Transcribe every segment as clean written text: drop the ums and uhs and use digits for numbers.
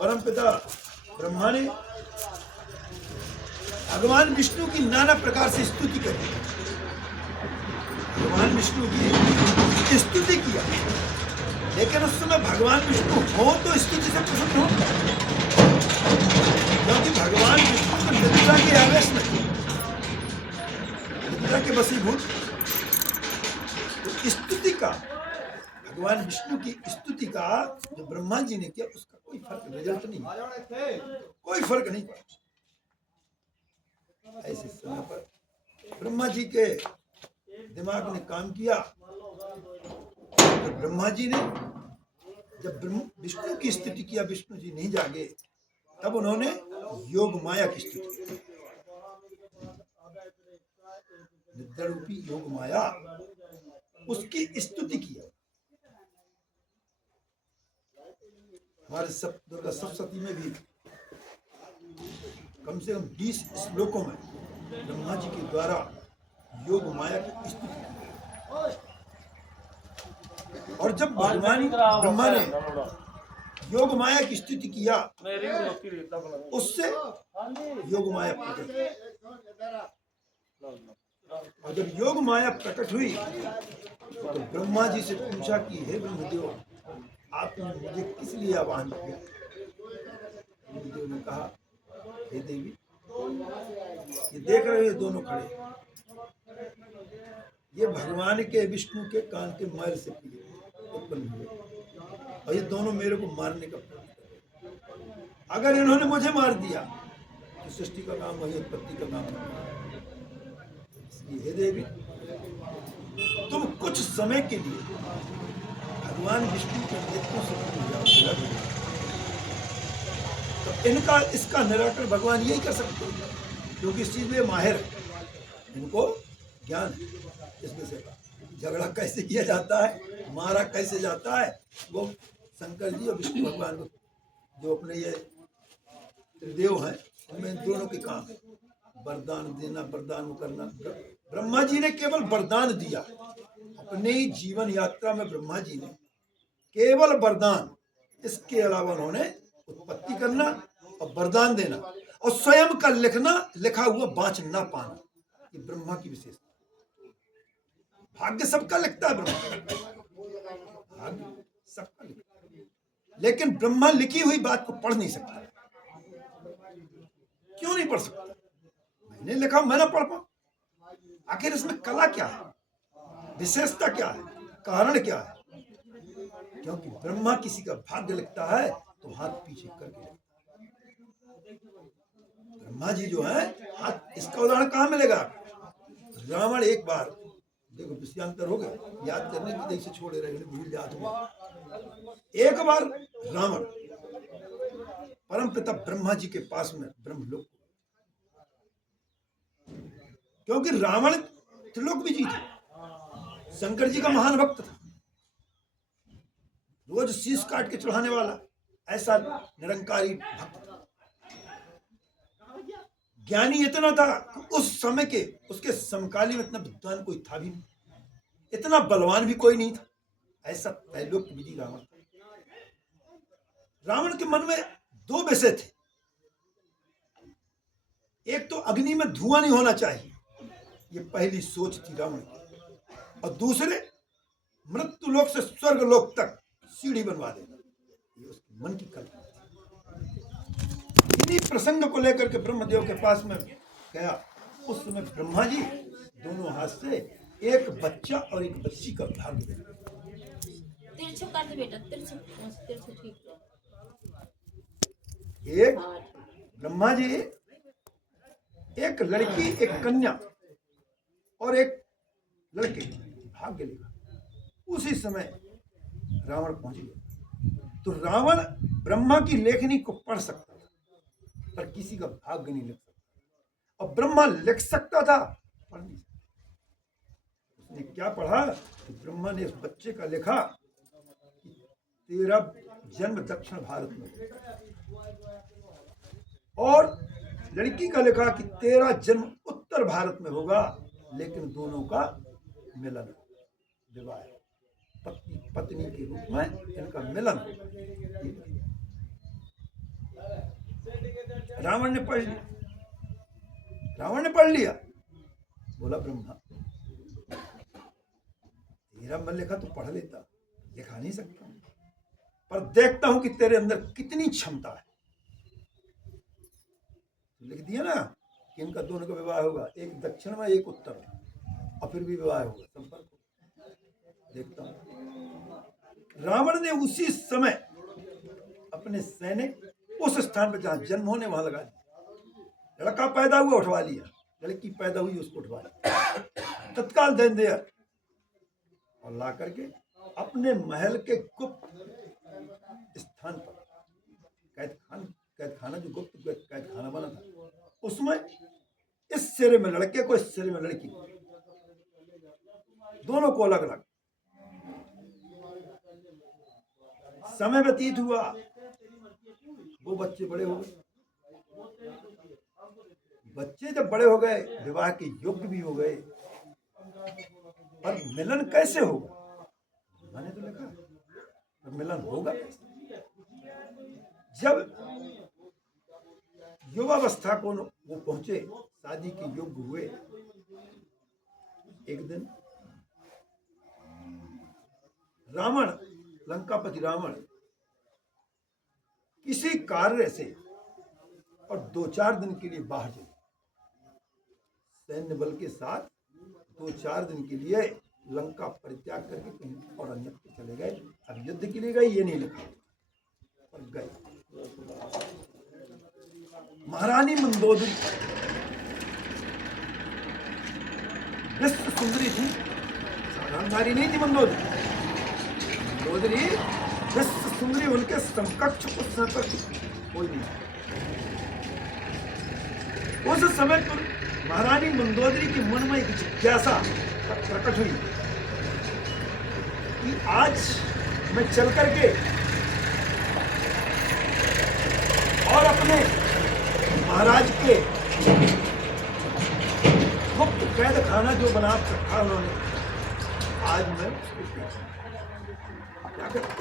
परमपिता ब्रह्मा ने भगवान विष्णु की नाना प्रकार से स्तुति करी। भगवान विष्णु की स्तुति किया, लेकिन उस समय भगवान विष्णु हो तो स्तुति से प्रसन्न हो, क्योंकि भगवान विष्णु तो निद्रा के आवेश में थे, निद्रा के वशीभूत। तो स्तुति का, भगवान विष्णु की स्तुति का जो ब्रह्मा जी ने किया, उसका कोई फर्क रिजल्ट नहीं, कोई फर्क नहीं पड़ा। ऐसे समय पर ब्रह्मा जी के दिमाग ने काम किया। तो ब्रह्मा जी ने जब विष्णु की स्तुति किया, विष्णु जी नहीं जागे, तब उन्होंने योग माया की स्तुति की। निद्रा रूपी योग माया, उसकी स्तुति किया। हमारे दुर्गा सप्तशती में भी कम से कम 20 श्लोकों में ब्रह्मा जी के द्वारा योग माया की स्तुति की। और जब भगवान ब्रह्मा ने योग माया की स्तुति किया, उससे योग माया प्रकट। और जब योग माया प्रकट हुई तो ब्रह्मा जी से पूछा कि हे ब्रह्मदेव, आपने मुझे किस लिए आह्वान किया? ब्रह्मदेव ने कहा, हे देवी, ये देख रहे हो दोनों खड़े, ये भगवान के विष्णु के कान के मैल से उत्पन्न हुए, और ये दोनों मेरे को मारने का प्रयास कर रहे। अगर इन्होंने मुझे मार दिया तो सृष्टि का काम वही उत्पत्ति का काम है। इसलिए हे देवी, तुम कुछ समय के लिए भगवान विष्णु के नेत्रों से अलग हो जाओ। तो इनका इसका निराकरण भगवान यही कर सकते हैं, क्योंकि इस चीज में माहिर है, इनको ज्ञान है इस विषय का। झगड़ा कैसे किया जाता है, मारा कैसे जाता है, वो शंकर जी और विष्णु भगवान को, जो अपने ये त्रिदेव हैं, उनमें इन दोनों के काम है। वरदान देना, वरदान करना। ब्रह्मा जी ने केवल वरदान दिया अपने जीवन यात्रा में। ब्रह्मा जी ने केवल वरदान, इसके अलावा उन्होंने उत्पत्ति करना और वरदान देना और स्वयं का लिखना, लिखा हुआ बाँच ना पाना, ये ब्रह्मा की विशेषता। भाग्य सबका लिखता है, ब्रह्मा भाग्य सबका लिखता है, लेकिन ब्रह्मा लिखी हुई बात को पढ़ नहीं सकता। क्यों नहीं पढ़ सकता? मैंने लिखा, मैं ना पढ़ पाऊं? आखिर इसमें कला क्या है, विशेषता क्या है, कारण क्या है? क्योंकि ब्रह्मा किसी का भाग्य लिखता है तो हाथ पीछे करके। ब्रह्मा जी जो है, हाथ, इसका उदाहरण कहाँ मिलेगा? रावण एक बार, देखो विषयांतर हो गया, याद करने की देख से छोड़े रहे, भूल याद हुआ। एक बार रावण परमपिता ब्रह्मा जी के पास में ब्रह्मलोक, क्योंकि रावण त्रिलोक विजयी था, शंकर जी का महान भक्त था, रोज शीश काट के चढ़ाने वाला ऐसा निरंकारी भक्त था। ज्ञानी इतना था कि उस समय के उसके समकालीन इतना विद्वान कोई था भी नहीं, इतना बलवान भी कोई नहीं था, ऐसा त्रैलोक विजयी रावण था। रावण के मन में दो विषय थे, एक तो अग्नि में धुआं नहीं होना चाहिए, ये पहली सोच थी रावण की, और दूसरे मृत्यु लोक से स्वर्ग लोक तक सीढ़ी बनवा देना, ये उसके मन की कल्पना थी। इन्हीं प्रसंग को लेकर के ब्रह्मदेव के पास में गया। उस समय ब्रह्मा जी दोनों हाथ से एक बच्चा और एक बच्ची का भाग दे। एक ब्रह्मा जी एक लड़की, एक कन्या और एक लड़के भाग्य लिखा। उसी समय रावण पहुंच गया। तो रावण ब्रह्मा की लेखनी को पढ़ सकता था, पर किसी का भाग्य नहीं लिख सकता। और ब्रह्मा लिख सकता था, पढ़ नहीं सकता। उसने क्या पढ़ा कि ब्रह्मा ने उस बच्चे का लिखा कि तेरा जन्म दक्षिण भारत में, और लड़की का लिखा कि तेरा जन्म उत्तर भारत में होगा, लेकिन दोनों का मिलन, विवाह, पत्नी पत्नी के रूप में इनका मिलन। रावण ने पढ़ लिया, रावण ने पढ़ लिया, बोला ब्रह्मा तेरा मन लिखा तो पढ़ लेता, लिखा नहीं सकता, पर देखता हूं कि तेरे अंदर कितनी क्षमता है। लिख दिया ना कि इनका दोनों का विवाह होगा, एक दक्षिण में एक उत्तर में, और फिर भी विवाह होगा, संपर्क होगा। देखता हूं। रावण ने उसी समय अपने सैनिक उस स्थान पर जहां जन्म होने वहां लगा दिया। लड़का पैदा हुआ उठवा लिया, लड़की पैदा हुई उसको उठवा लिया, तत्काल दे दिया और ला करके अपने महल के गुप्त स्थान पर, कैदखाना जो गुप्त कैदखाना बना था, उसमें इस सिरे में लड़के को, इस सिरे में लड़की को, दोनों को अलग अलग। समय व्यतीत हुआ, वो बच्चे बड़े हो गए। बच्चे जब बड़े हो गए, विवाह के योग्य भी हो गए, पर मिलन कैसे होगा? मैंने तो लिखा, पर मिलन होगा कैसे? जब युवावस्था को वो पहुंचे, शादी के योग्य हुए, एक दिन रावण, लंकापति रावण किसी कार्य से और 2-4 दिन के लिए बाहर चले, सैन्य बल के साथ 2-4 दिन के लिए लंका परित्याग करके कहीं और अन्यत्र चले गए। अब युद्ध के लिए गए ये नहीं लिखा, पर गए। महारानी मंदोदरी विश्व सुंदरी थी, साधारण नारी नहीं थी मंदोदरी। मंदोदरी विश्व सुंदरी, उनके समकक्ष उस समय पर कोई नहीं। उस समय पर महारानी मंदोदरी के मन में एक जिज्ञासा प्रकट हुई कि आज मैं चल करके और अपने महाराज के गुप्त कैद खाना जो बना रखा उन्होंने, आज मैं उसको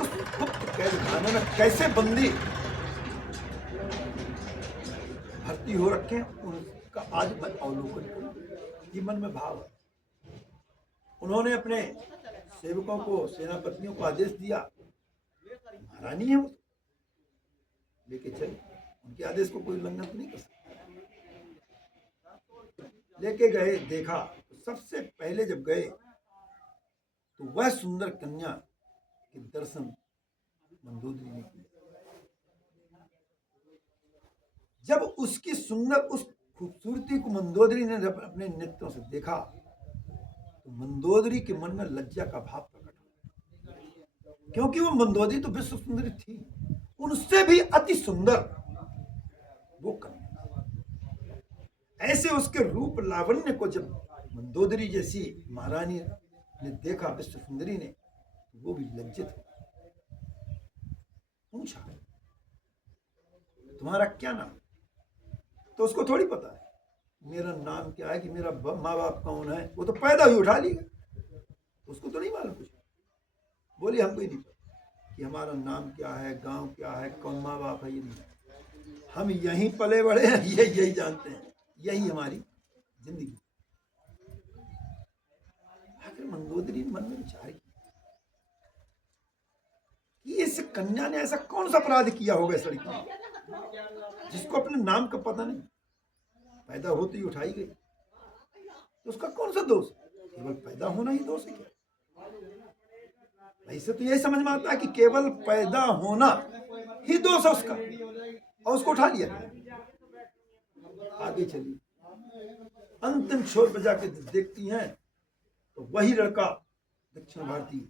उस गुप्त कैद खाने में कैसे बंदी भर्ती हो रखे उनका आज मैं अवलोकन करूं। ये मन में भाव है। उन्होंने अपने सेवकों को, सेनापतियों को आदेश दिया, महारानी है वो, लेके चले, उनके आदेश को कोई उल्लंघन तो नहीं कर सकता। लेके गए, देखा तो सबसे पहले जब गए तो वह सुंदर कन्या के दर्शन मंदोदरी ने किए। जब उसकी सुंदर, उस खूबसूरती को मंदोदरी ने अपने नेत्रों से देखा तो मंदोदरी के मन में लज्जा का भाव प्रकट हुआ, क्योंकि वो मंदोदरी तो विश्व सुंदरी थी, उनसे भी अति सुंदर वो कन्या। ऐसे उसके रूप लावण्य को जब मंदोदरी जैसी महारानी ने देखा, विश्व सुंदरी ने, वो भी लज्जित हो। पूछा तुम्हारा क्या नाम? तो उसको थोड़ी पता है मेरा नाम क्या है, कि मेरा माँ बाप कौन है, वो तो पैदा ही उठा लिया, उसको तो नहीं मालूम कुछ। बोली हमको ही नहीं पता कि हमारा नाम क्या है, गांव क्या है, कौन माँ बाप है, ये नहीं। हम यहीं पले बड़े हैं, यही जानते हैं, यही हमारी जिंदगी। आखिर मंदोदरी मन में विचार किया कि इस कन्या ने ऐसा कौन सा अपराध किया होगा इस लड़की ने, जिसको अपने नाम का पता नहीं, पैदा होते ही उठाई गई, तो उसका कौन सा दोष? केवल पैदा होना ही दोष है क्या? ऐसे तो यही समझ में आता है कि केवल पैदा होना ही दोष है उसका, और उसको उठा लिया। आगे चली, अंतिम छोर पर जाके देखती हैं तो वही लड़का दक्षिण भारतीय,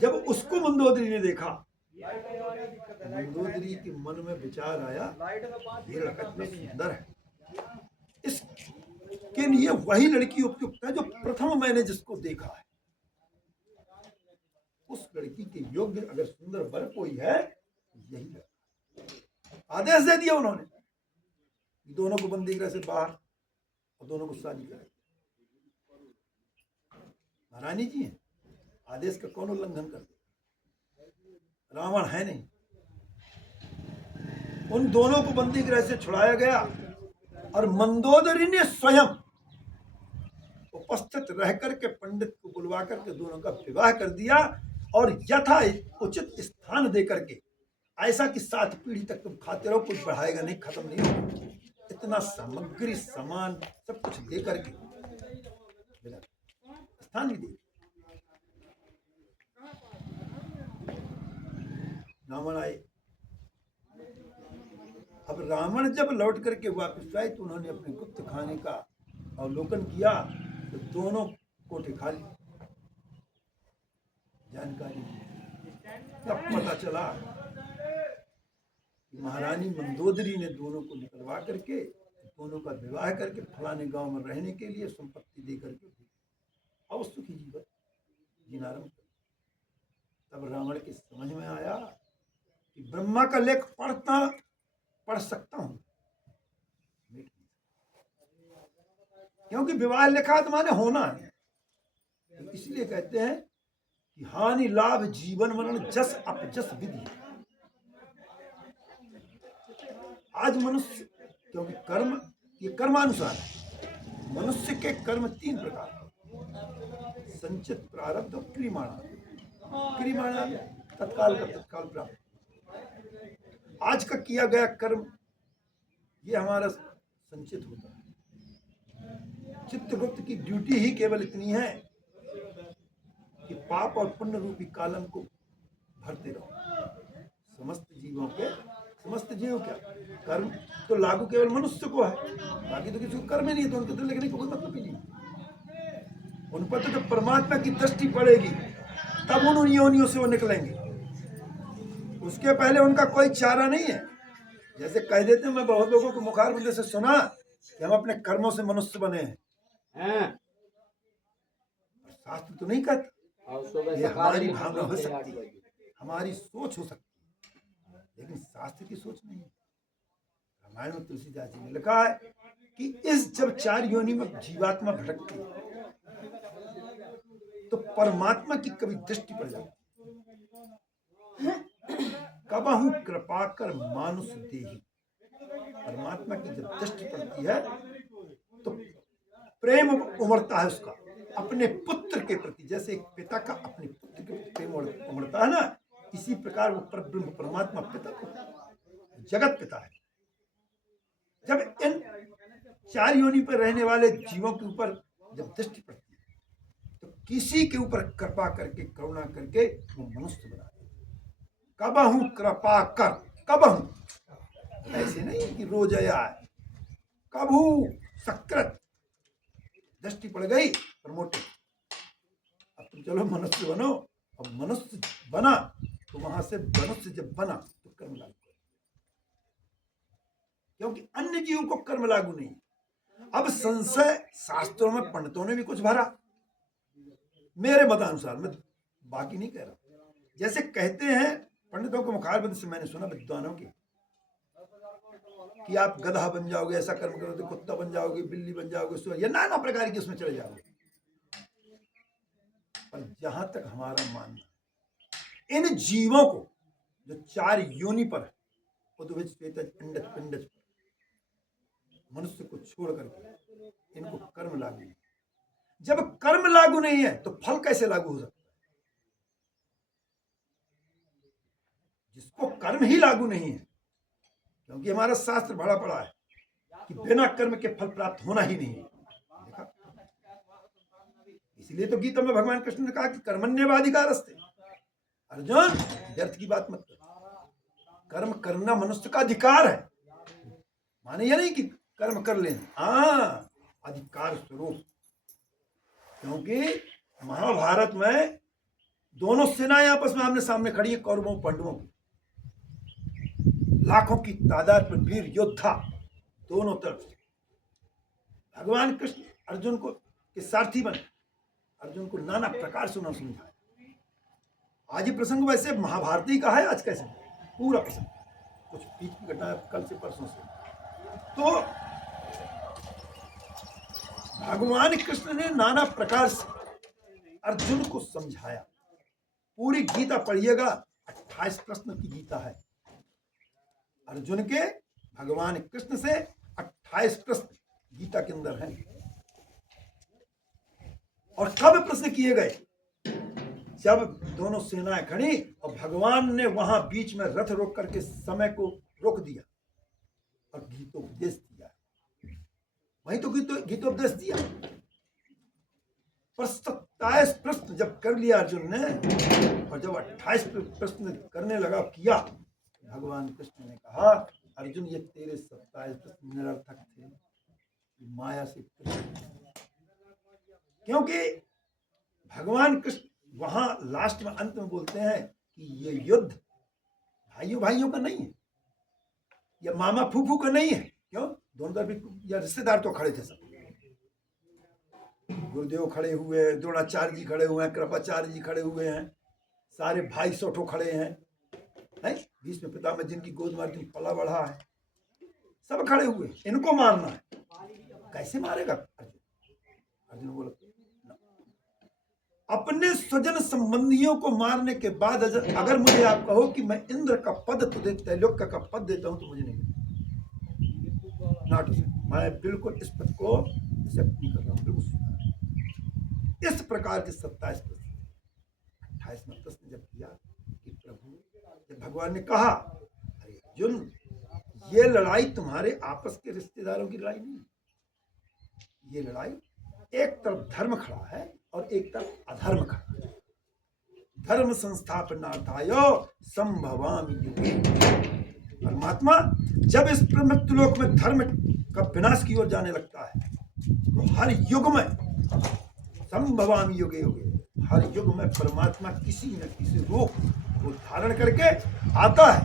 जब उसको मंदोदरी ने देखा, मंदोदरी के मन में विचार आया, ये लड़का इतना सुंदर है, इसके लिए वही लड़की उपयुक्त है जो प्रथम मैंने जिसको देखा है। उस लड़की के योग्य अगर सुंदर वर कोई है, यही लड़का। आदेश दे दिया उन्होंने, दोनों को बंदी गृह से बाहर और दोनों को शादी कराई। महारानी जी हैं, आदेश का कौन उल्लंघन कर दे? रावण है नहीं, उन दोनों को बंदी गृह से छुड़ाया गया और मंदोदरी ने स्वयं उपस्थित रह करके पंडित को बुलवा करके दोनों का विवाह कर दिया और यथा उचित स्थान दे करके, ऐसा कि 7 पीढ़ी तक तुम खाते रहो, कुछ बढ़ाएगा नहीं, खत्म नहीं होगा, इतना सामग्री सामान सब कुछ दे करके स्थान भी दे। रावण आए। अब रावण जब लौट करके वापस आए तो उन्होंने अपने गुप्त खाने का अवलोकन किया तो दोनों कोठे खाली। जानकारी तब पता चला कि महारानी मंदोदरी ने दोनों को निकलवा करके दोनों का विवाह करके फलाने गांव में रहने के लिए संपत्ति दे करके अब सुखी जीवन जीना आरंभ कर। तब रावण के समझ में आया कि ब्रह्मा का लेख पढ़ सकता हूं, क्योंकि विवाह लिखा तो माने होना है। तो इसलिए कहते हैं कि हानि लाभ जीवन मरण जस अपजस विधि। आज मनुष्य, क्योंकि कर्म ये कर्मानुसार है, मनुष्य के कर्म 3 प्रकार, संचित, प्रारब्ध और क्रियमाणा तत्काल का तत्काल प्राप्त। आज का किया गया कर्म ये हमारा संचित होता है। चित्रगुप्त की ड्यूटी ही केवल इतनी है कि पाप और पुण्य रूपी कालम को भरते रहो। समस्त जीव क्या कर्म तो लागू केवल मनुष्य को है, बाकी तो किसी को कर्म नहीं है, तो उनके तो लिखने का कोई मतलब ही नहीं। उन पर तो जब परमात्मा की दृष्टि पड़ेगी तब उन योनियों से वो निकलेंगे, उसके पहले उनका कोई चारा नहीं है। जैसे कह देते हैं, मैं बहुत लोगों को मुखार बंदे से सुना कि हम अपने कर्मों से मनुष्य बने हैं। शास्त्र तो नहीं कहता, ये हमारी भावना हो सकती है, हमारी सोच हो सकती है, लेकिन शास्त्र की सोच नहीं है। रामायण में तुलसीदास जी ने लिखा है कि इस जब 4 योनि में जीवात्मा भटकती है तो परमात्मा की कभी दृष्टि पड़ जाती, कबहु कृपा कर मानुष देही। परमात्मा की जब दृष्टि पड़ती है तो प्रेम उमड़ता है उसका अपने पुत्र के प्रति, जैसे एक पिता का अपने पुत्र के प्रति प्रेम उमड़ता है ना, इसी प्रकार वो परब्रह्म परमात्मा पिता को जगत पिता है। जब इन 4 योनि पर रहने वाले जीवों के ऊपर जब दृष्टि पड़ती है तो किसी के ऊपर कृपा करके करुणा करके वो मनुष्य बना देता। कबहु कृपा कर, कबहु ऐसे नहीं कि रोज आया है, कबहु सकृत दृष्टि पड़ गई प्रमोटेड, अब तुम चलो मनुष्य बनो। अब मनुष्य बना तो वहां से मनुष्य जब बना तो कर्म लागू करो, क्योंकि अन्य जीवों को कर्म लागू नहीं। अब संशय शास्त्रों में पंडितों ने भी कुछ भरा, मेरे मतानुसार, मैं बाकी नहीं कह रहा। जैसे कहते हैं पंडितों को मुखारबंद से मैंने सुना विद्वानों की कि आप गधा बन जाओगे, ऐसा कर्म करोगे, कुत्ता बन जाओगे, बिल्ली बन जाओगे, सुअर, या नाना प्रकार की उसमें चले जाओगे। पर जहां तक हमारा मानना, इन जीवों को जो 4 योनि पर उद्भिज श्वेतज अंडज पिंडज मनुष्य को छोड़ करके इनको कर्म लागू नहीं। जब कर्म लागू नहीं है तो फल कैसे लागू हो सकता है? जिसको कर्म ही लागू नहीं है, क्योंकि हमारा शास्त्र बड़ा पड़ा है कि बिना कर्म के फल प्राप्त होना ही नहीं है। देखा, इसलिए तो गीता में भगवान कृष्ण ने कहा कि कर्मण्येवाधिकारस्ते। अर्जुन, व्यर्थ की बात मत कर, कर्म करना मनुष्य का अधिकार है। माने यह नहीं कि कर्म कर लेना, हाँ, अधिकार स्वरूप। क्योंकि महाभारत में दोनों सेनाएं आपस में आमने सामने खड़ी है, कौरवों पांडवों की, लाखों की तादाद में वीर योद्धा दोनों तरफ से। भगवान कृष्ण अर्जुन को के सारथी बने, अर्जुन को नाना प्रकार से उन्होंने समझाया। आज ये प्रसंग वैसे महाभारती का है, आज कैसे पूरा प्रसंग, कुछ बीच की घटना कल से परसों से। तो भगवान कृष्ण ने नाना प्रकार से अर्जुन को समझाया। पूरी गीता पढ़िएगा, 28 प्रश्न की गीता है। अर्जुन के भगवान कृष्ण से 28 प्रश्न गीता के अंदर हैं। और कब प्रश्न किए गए? जब दोनों सेनाएं खड़ी और भगवान ने वहां बीच में रथ रोक करके समय को रोक दिया और गीतोपदेश दिया। वही तो गीतोपदेश दिया। पर 27 प्रश्न जब कर लिया अर्जुन ने और जब 28 प्रश्न करने लगा किया, भगवान कृष्ण ने कहा, अर्जुन ये तेरे 27 प्रश्न निरर्थक थे, माया से क्योंकि भगवान कृष्ण वहां लास्ट में अंत में बोलते हैं कि ये युद्ध भाइयों भाइयों का नहीं है, या मामा फूफू का नहीं है। क्यों? दोनों तरफ या रिश्तेदार तो खड़े थे, सब गुरुदेव खड़े हुए, द्रोणाचार्य जी खड़े हुए हैं, कृपाचार्य जी खड़े हुए हैं, सारे भाई सोठो खड़े हैं, भीष्म पितामह जिनकी गोद में अर्जुन पला बढ़ा है, सब खड़े हुए। इनको मारना है, कैसे मारेगा अर्जुन? अर्जुन बोला अपने स्वजन संबंधियों को मारने के बाद अगर मुझे आप कहो कि मैं इंद्र का पद तुझे त्रैलोक्य का पद देता हूं तो मुझे नहीं, नॉट। मैं बिल्कुल इस पद को एक्सेप्ट नहीं कर रहा हूं, बिल्कुल। इस प्रकार के 27 प्रश्न, 28वां प्रश्न जब किया कि प्रभु, जब भगवान ने कहा, अरे अर्जुन ये लड़ाई तुम्हारे आपस के रिश्तेदारों की लड़ाई नहीं, ये लड़ाई एक तरफ धर्म खड़ा है और एक तरफ अधर्म खड़ा है। धर्म संस्थापनार्थाय संभवामि युगे। परमात्मा जब इस मृत्युलोक में धर्म का विनाश की ओर जाने लगता है तो हर युग में संभवामि युगे युगे, हर युग में परमात्मा किसी न किसी रूप को धारण करके आता है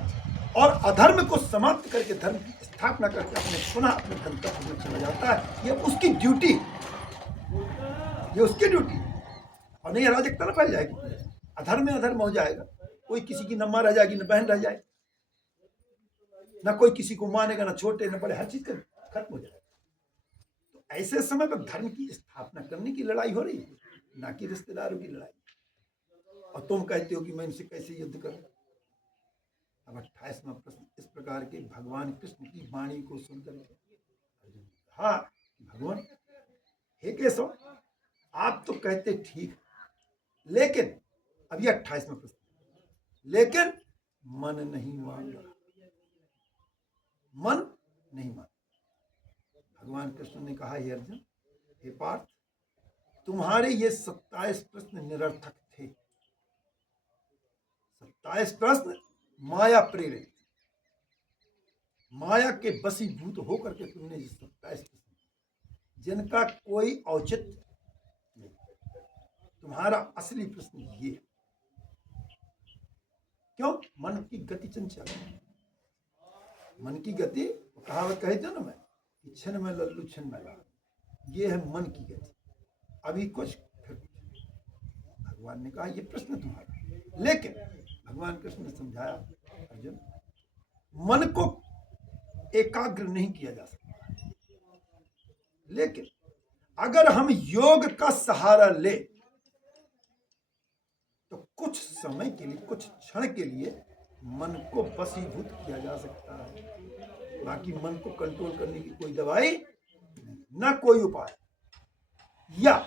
और अधर्म को समाप्त करके धर्म की स्थापना करके अपने पुनः अपने गंतव्य में चला जाता है। ये उसकी ड्यूटी, ये उसकी ड्यूटी। और नहीं अराजकता न फैल जाएगी, अधर्म में अधर्म हो जाएगा, कोई किसी की न मां रह जाएगी, न बहन रह जाएगी, न कोई किसी को मानेगा, न छोटे न बड़े, हर चीज खत्म हो जाएगा। तो ऐसे समय पर धर्म की स्थापना करने की लड़ाई हो रही है, ना कि रिश्तेदारों की लड़ाई। और तुम कहते हो कि मैं इनसे कैसे युद्ध करूं? अब 28वां प्रश्न इस प्रकार के भगवान कृष्ण की वाणी को सुनकर हाँ भगवान हे केशव, आप तो कहते ठीक, लेकिन अब ये 28वां प्रश्न, लेकिन मन नहीं मान रहा, मन नहीं मान। भगवान कृष्ण ने कहा, हे अर्जुन, हे पार्थ, तुम्हारे ये 27 प्रश्न निरर्थक थे। 27 प्रश्न माया प्रेरित, माया के वशीभूत होकर के तुमने ये 27 प्रश्न जिनका कोई औचित्य नहीं। तुम्हारा असली प्रश्न ये, क्यों? मन की गति चंचल, मन की गति, कहावत कही थी ना मैं कि क्षण में लल्लू क्षण में लाल, ये है मन की गति। अभी कुछ फिर कुछ। भगवान ने कहा ये प्रश्न तुम्हारा, लेकिन भगवान कृष्ण ने समझाया, अर्जुन मन को एकाग्र नहीं किया जा सकता, लेकिन अगर हम योग का सहारा ले तो कुछ समय के लिए, कुछ क्षण के लिए मन को वशीभूत किया जा सकता है। बाकी मन को कंट्रोल करने की कोई दवाई नहीं, ना कोई उपाय, या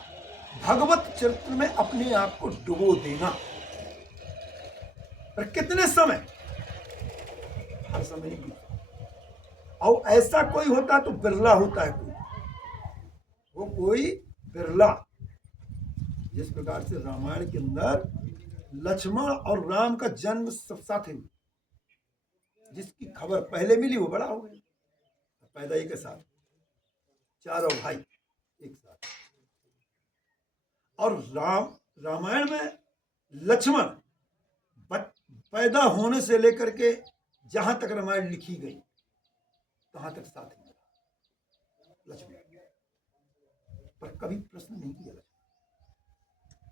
भगवत चरित्र में अपने आप को डुबो देना। पर कितने समय? हर समय नहीं बीता। और ऐसा कोई होता तो बिरला होता है, कोई वो कोई बिरला। जिस प्रकार से रामायण के अंदर लक्ष्मण और राम का जन्म सब साथ ही, जिसकी खबर पहले मिली वो बड़ा हो गया, पैदा एक साथ, चारों भाई एक साथ। और रामायण में लक्ष्मण पैदा होने से लेकर के जहां तक रामायण लिखी गई तहां तक साथ ही मिला लक्ष्मण, पर कभी प्रश्न नहीं किया लक्ष्मण।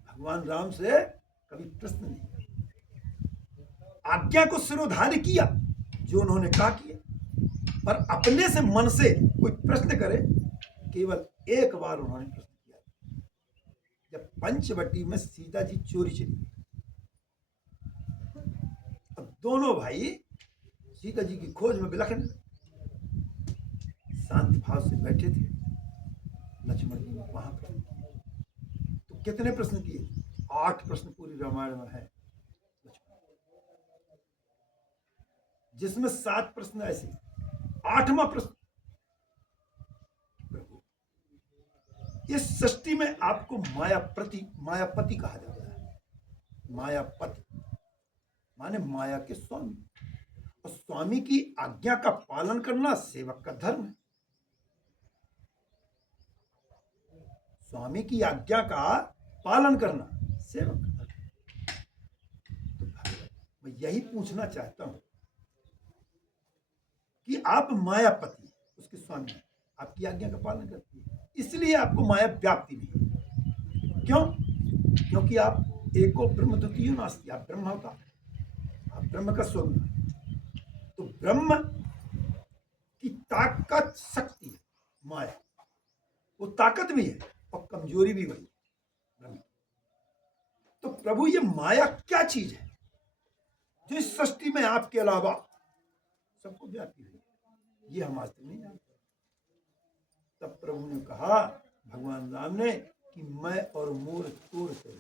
भगवान राम से कभी प्रश्न नहीं, आज्ञा को सिरोधार्य किया, जो उन्होंने कहा किया, पर अपने से मन से कोई प्रश्न करे, केवल एक बार उन्होंने प्रश्न किया, जब पंचवटी में सीता जी चोरी चली। अब दोनों भाई सीता जी की खोज में विलखन शांत भाव से बैठे थे। लक्ष्मण जी ने वहां प्रश्न किए। तो कितने प्रश्न किए? 8 प्रश्न पूरी रामायण में है, जिसमें 7 प्रश्न ऐसे। 8वां प्रश्न, प्रभु इस सृष्टि में आपको मायापति कहा जाता है। मायापति माने माया के स्वामी, और स्वामी की आज्ञा का पालन करना सेवक का धर्म है। स्वामी की आज्ञा का पालन करना सेवक का धर्म है। तो भगवान, मैं यही पूछना चाहता हूं कि आप मायापति, उसके स्वामी हैं, आपकी आज्ञा का पालन करती है, इसलिए आपको माया व्याप्ति नहीं है। क्यों? क्योंकि आप एको ब्रह्म द्वितीयो नास्ति, आप ब्रह्म होता, आप ब्रह्म का स्वरूप। तो ब्रह्म की ताकत शक्ति है माया, वो ताकत भी है और कमजोरी भी वही ब्रह्म। तो प्रभु ये माया क्या चीज है जो इस सृष्टि में आपके अलावा सबको व्यापी हुई है, ये हम आज तक नहीं जानते। तब प्रभु ने कहा, भगवान राम ने, कि मैं और मोर तोड़ से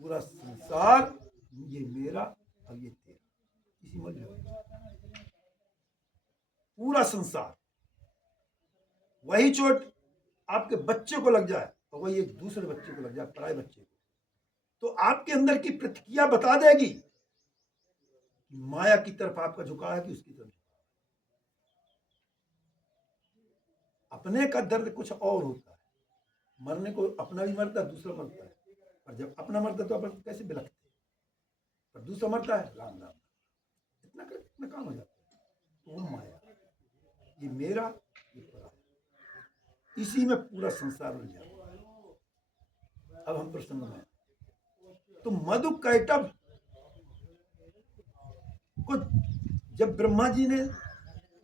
पूरा संसार ये मेरा और ये तेरा, इसी मध्य पूरा संसार। वही चोट आपके बच्चे को लग जाए और वही एक दूसरे बच्चे को लग जाए, पराये बच्चे को, तो आपके अंदर की प्रतिक्रिया बता देगी कि माया की तरफ आपका झुकाव है कि उसकी तरफ। अपने का दर्द कुछ और होता है, मरने को अपना भी मरता है, दूसरा मरता है, और जब अपना मरता है तो अपन कैसे बिलखते, पर दूसरा मरता है, राम राम, इतना कर इतना काम हो जाता है। तो वो माया, ये मेरा ये परा, इसी में पूरा संसार उलझा हुआ। अब हम प्रसंग में, तो मधु कैटभ को जब ब्रह्मा जी ने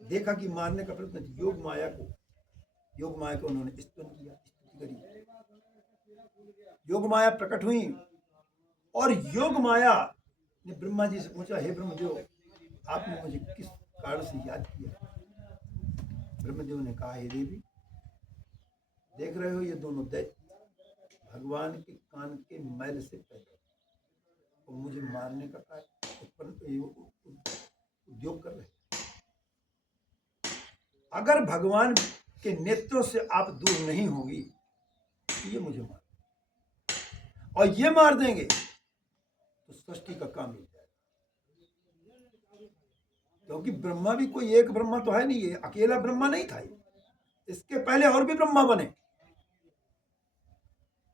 देखा कि मारने का प्रयत्न, योग माया को उन्होंने स्तुति किया, स्तुति करी। योग माया प्रकट हुई और योग माया ने ब्रह्मा जी से पूछा, हे ब्रह्मदेव, आपने मुझे किस कारण से याद किया? ब्रह्मदेव ने कहा, हे देवी, देख रहे हो ये दोनों दैत्य भगवान के कान के मैल से पैदा और मुझे मारने का कार्य उद्योग कर रहे हैं। अगर भगवान के नेत्रों से आप दूर नहीं होगी तो ये मुझे मार, और ये मार देंगे तो सृष्टि का काम मिल जाएगा। क्योंकि ब्रह्मा भी कोई एक ब्रह्मा तो है नहीं, ये अकेला ब्रह्मा नहीं था। इसके पहले और भी ब्रह्मा बने।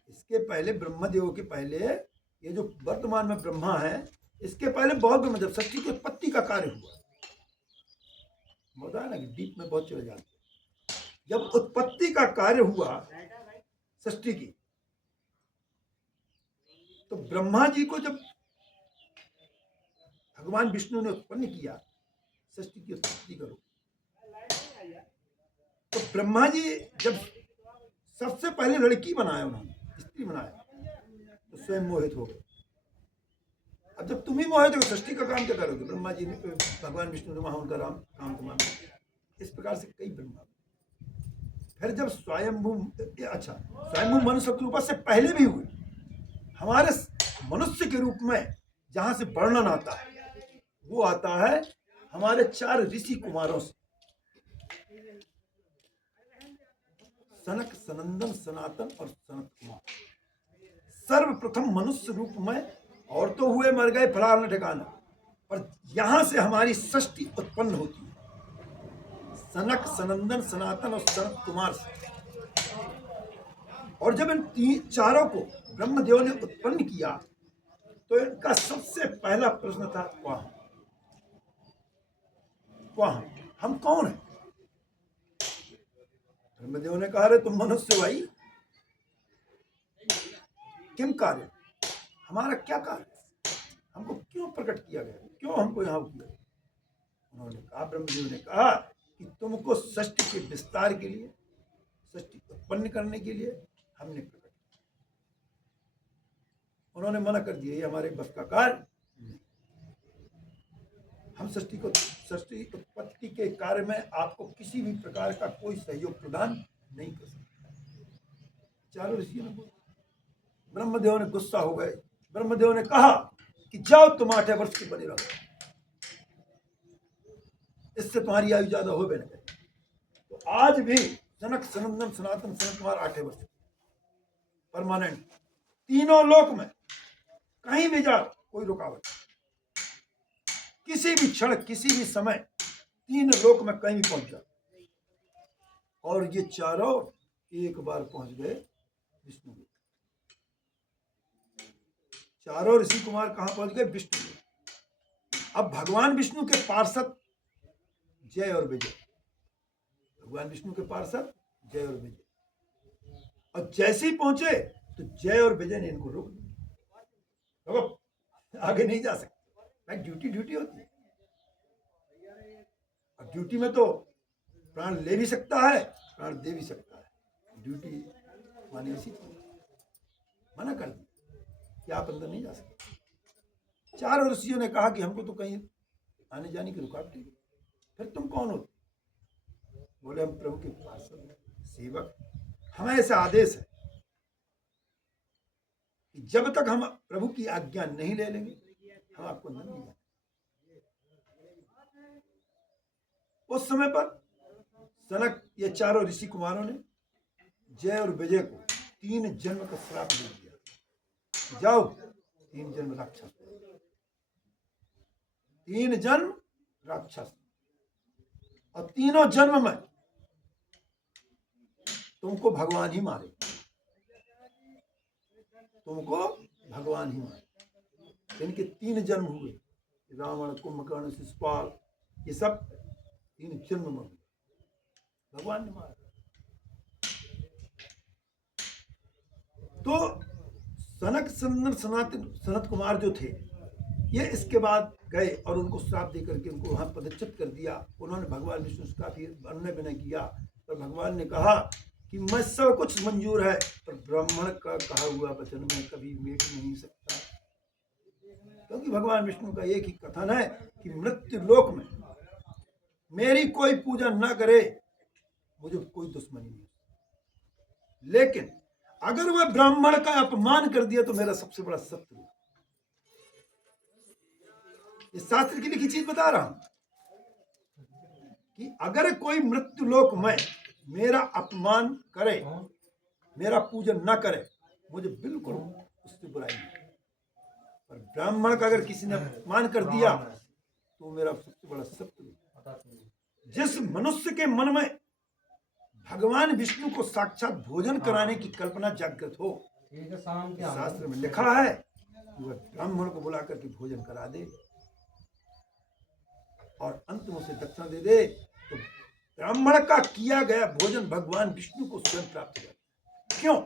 इसके पहले ब्रह्मदेव के पहले ये जो वर्तमान में ब्रह्मा है, इसके पहले बहुत ब्रह्मा, जब सृष्टि की उत्पत्ति का कार्य हुआ, बताया ना कि डीप में बहुत चले जाते। जब उत्पत्ति का कार्य हुआ सृष्टि की, तो ब्रह्मा जी को जब भगवान विष्णु ने उत्पन्न किया, सृष्टि की उत्पत्ति करो, तो ब्रह्मा जी जब सबसे पहले लड़की बनाया, उन्होंने स्त्री बनाया, तो स्वयं मोहित हो गए। अब जब तुम ही मोहित हो, सृष्टि का काम क्या करोगे? ब्रह्मा जी ने, भगवान विष्णु ने वहां उनका काम तमाम। इस प्रकार से कई ब्रह्मा। फिर जब स्वयंभू, अच्छा, स्वयंभू मनुष्य के रूप से पहले भी हुए, हमारे मनुष्य के रूप में जहां से वर्णन आता है, वो आता है हमारे 4 ऋषि कुमारों से, सनक, सनंदन, सनातन और सनत कुमार। सर्वप्रथम मनुष्य रूप में, और तो हुए मर गए फलाना ठिकाना, पर यहां से हमारी सृष्टि उत्पन्न होती है, सनक, सनंदन, सनातन और सनत कुमार से। और जब इन चारों को ब्रह्मदेव ने उत्पन्न किया, तो इनका सबसे पहला प्रश्न था, कौन हम कौन है? ब्रह्मदेव ने कहा, रे तुम मनुष्य भाई, किम कार्य, हमारा क्या कार्य, हमको क्यों प्रकट किया गया, क्यों हमको यहाँ किया? उन्होंने कहा, ब्रह्मदेव ने कहा कि तुमको सृष्टि के विस्तार के लिए, सृष्टि उत्पन्न करने के लिए हमने प्रकट किया। उन्होंने मना कर दिया, ये हमारे बस का कार्य नहीं। हम सृष्टि उत्पत्ति के कार्य में आपको किसी भी प्रकार का कोई सहयोग प्रदान नहीं कर सकते। चारों ऋषियों ने बोला। ब्रह्मदेव ने गुस्सा हो गए। ब्रह्मदेव ने कहा कि जाओ तुम 8 वर्ष के बने रहो, इससे तुम्हारी आयु ज्यादा हो न करे। तो आज भी जनक सनंदन सनातन सनत कुमार 8 वर्ष परमानेंट, तीनों लोक में कहीं भी जाओ कोई रुकावट, किसी भी क्षण किसी भी समय 3 लोक में कहीं भी पहुंच जाओ। और ये चारों एक बार पहुंच गए विष्णु लोक। चारों ऋषि कुमार कहां पहुंच गए? विष्णु लोक। अब भगवान विष्णु के पार्षद जय और विजय, भगवान विष्णु के पार्षद जय और विजय, और जैसे ही पहुंचे तो जय और विजय ने इनको रोक दिया, आगे नहीं जा सकते। ड्यूटी ड्यूटी होती है, और ड्यूटी में तो प्राण ले भी सकता है, प्राण दे भी सकता है। ड्यूटी माने ऐसी चीज, मना कर दिया कि आप अंदर नहीं जा सकते। चारों ऋषियों ने कहा कि हमको तो कहीं आने जाने की रुकावट नहीं। फिर तुम कौन हो? बोले हम प्रभु के पार्षद सेवक, हमें ऐसा आदेश है कि जब तक हम प्रभु की आज्ञा नहीं ले लेंगे हम आपको अंदर नहीं जाएंगे। उस समय पर सनक ये चारों ऋषि कुमारों ने जय और विजय को 3 जन्म का श्राप दे दिया। जाओ 3 जन्म राक्षस, 3 जन्म राक्षस, और तीनों जन्म में तुमको भगवान ही मारे, तुमको भगवान ही मारे। इनके 3 जन्म हुए, रावण, कुंभकर्ण, शिशुपाल, ये सब 3 जन्म में हुए, भगवान ने मारा। तो सनक सनंदन सनातन सनत कुमार जो थे, ये इसके बाद गए और उनको श्राप दे करके उनको वहां पदच्युत कर दिया। उन्होंने भगवान विष्णु से काफी अन्य विनय किया, पर भगवान ने कहा कि मैं सब कुछ मंजूर है, पर ब्राह्मण का कहा हुआ वचन में कभी मेट नहीं सकता। क्योंकि भगवान विष्णु का एक ही कथन है कि मृत्यु लोक में मेरी कोई पूजा ना करे, मुझे कोई दुश्मनी नहीं, लेकिन अगर वह ब्राह्मण का अपमान कर दिया तो मेरा सबसे बड़ा शत्रु। इस शास्त्र की लिखी चीज बता रहा हूं कि अगर कोई मृत्यु लोक में मेरा अपमान करे, मेरा पूजन ना करे, मुझे बिल्कुल उससे बुराई नहीं। पर ब्राह्मण का अगर किसी ने अपमान कर दिया तो मेरा सबसे बड़ा शत्रु। जिस मनुष्य के मन में भगवान विष्णु को साक्षात भोजन कराने की कल्पना जागृत हो, शास्त्र में लिखा है कि वह ब्राह्मण को बुला करके भोजन करा दे और अंत में उसे दक्षिणा दे दे, तो ब्राह्मण का किया गया भोजन भगवान विष्णु को स्वयं प्राप्त हो जाता है। क्यों?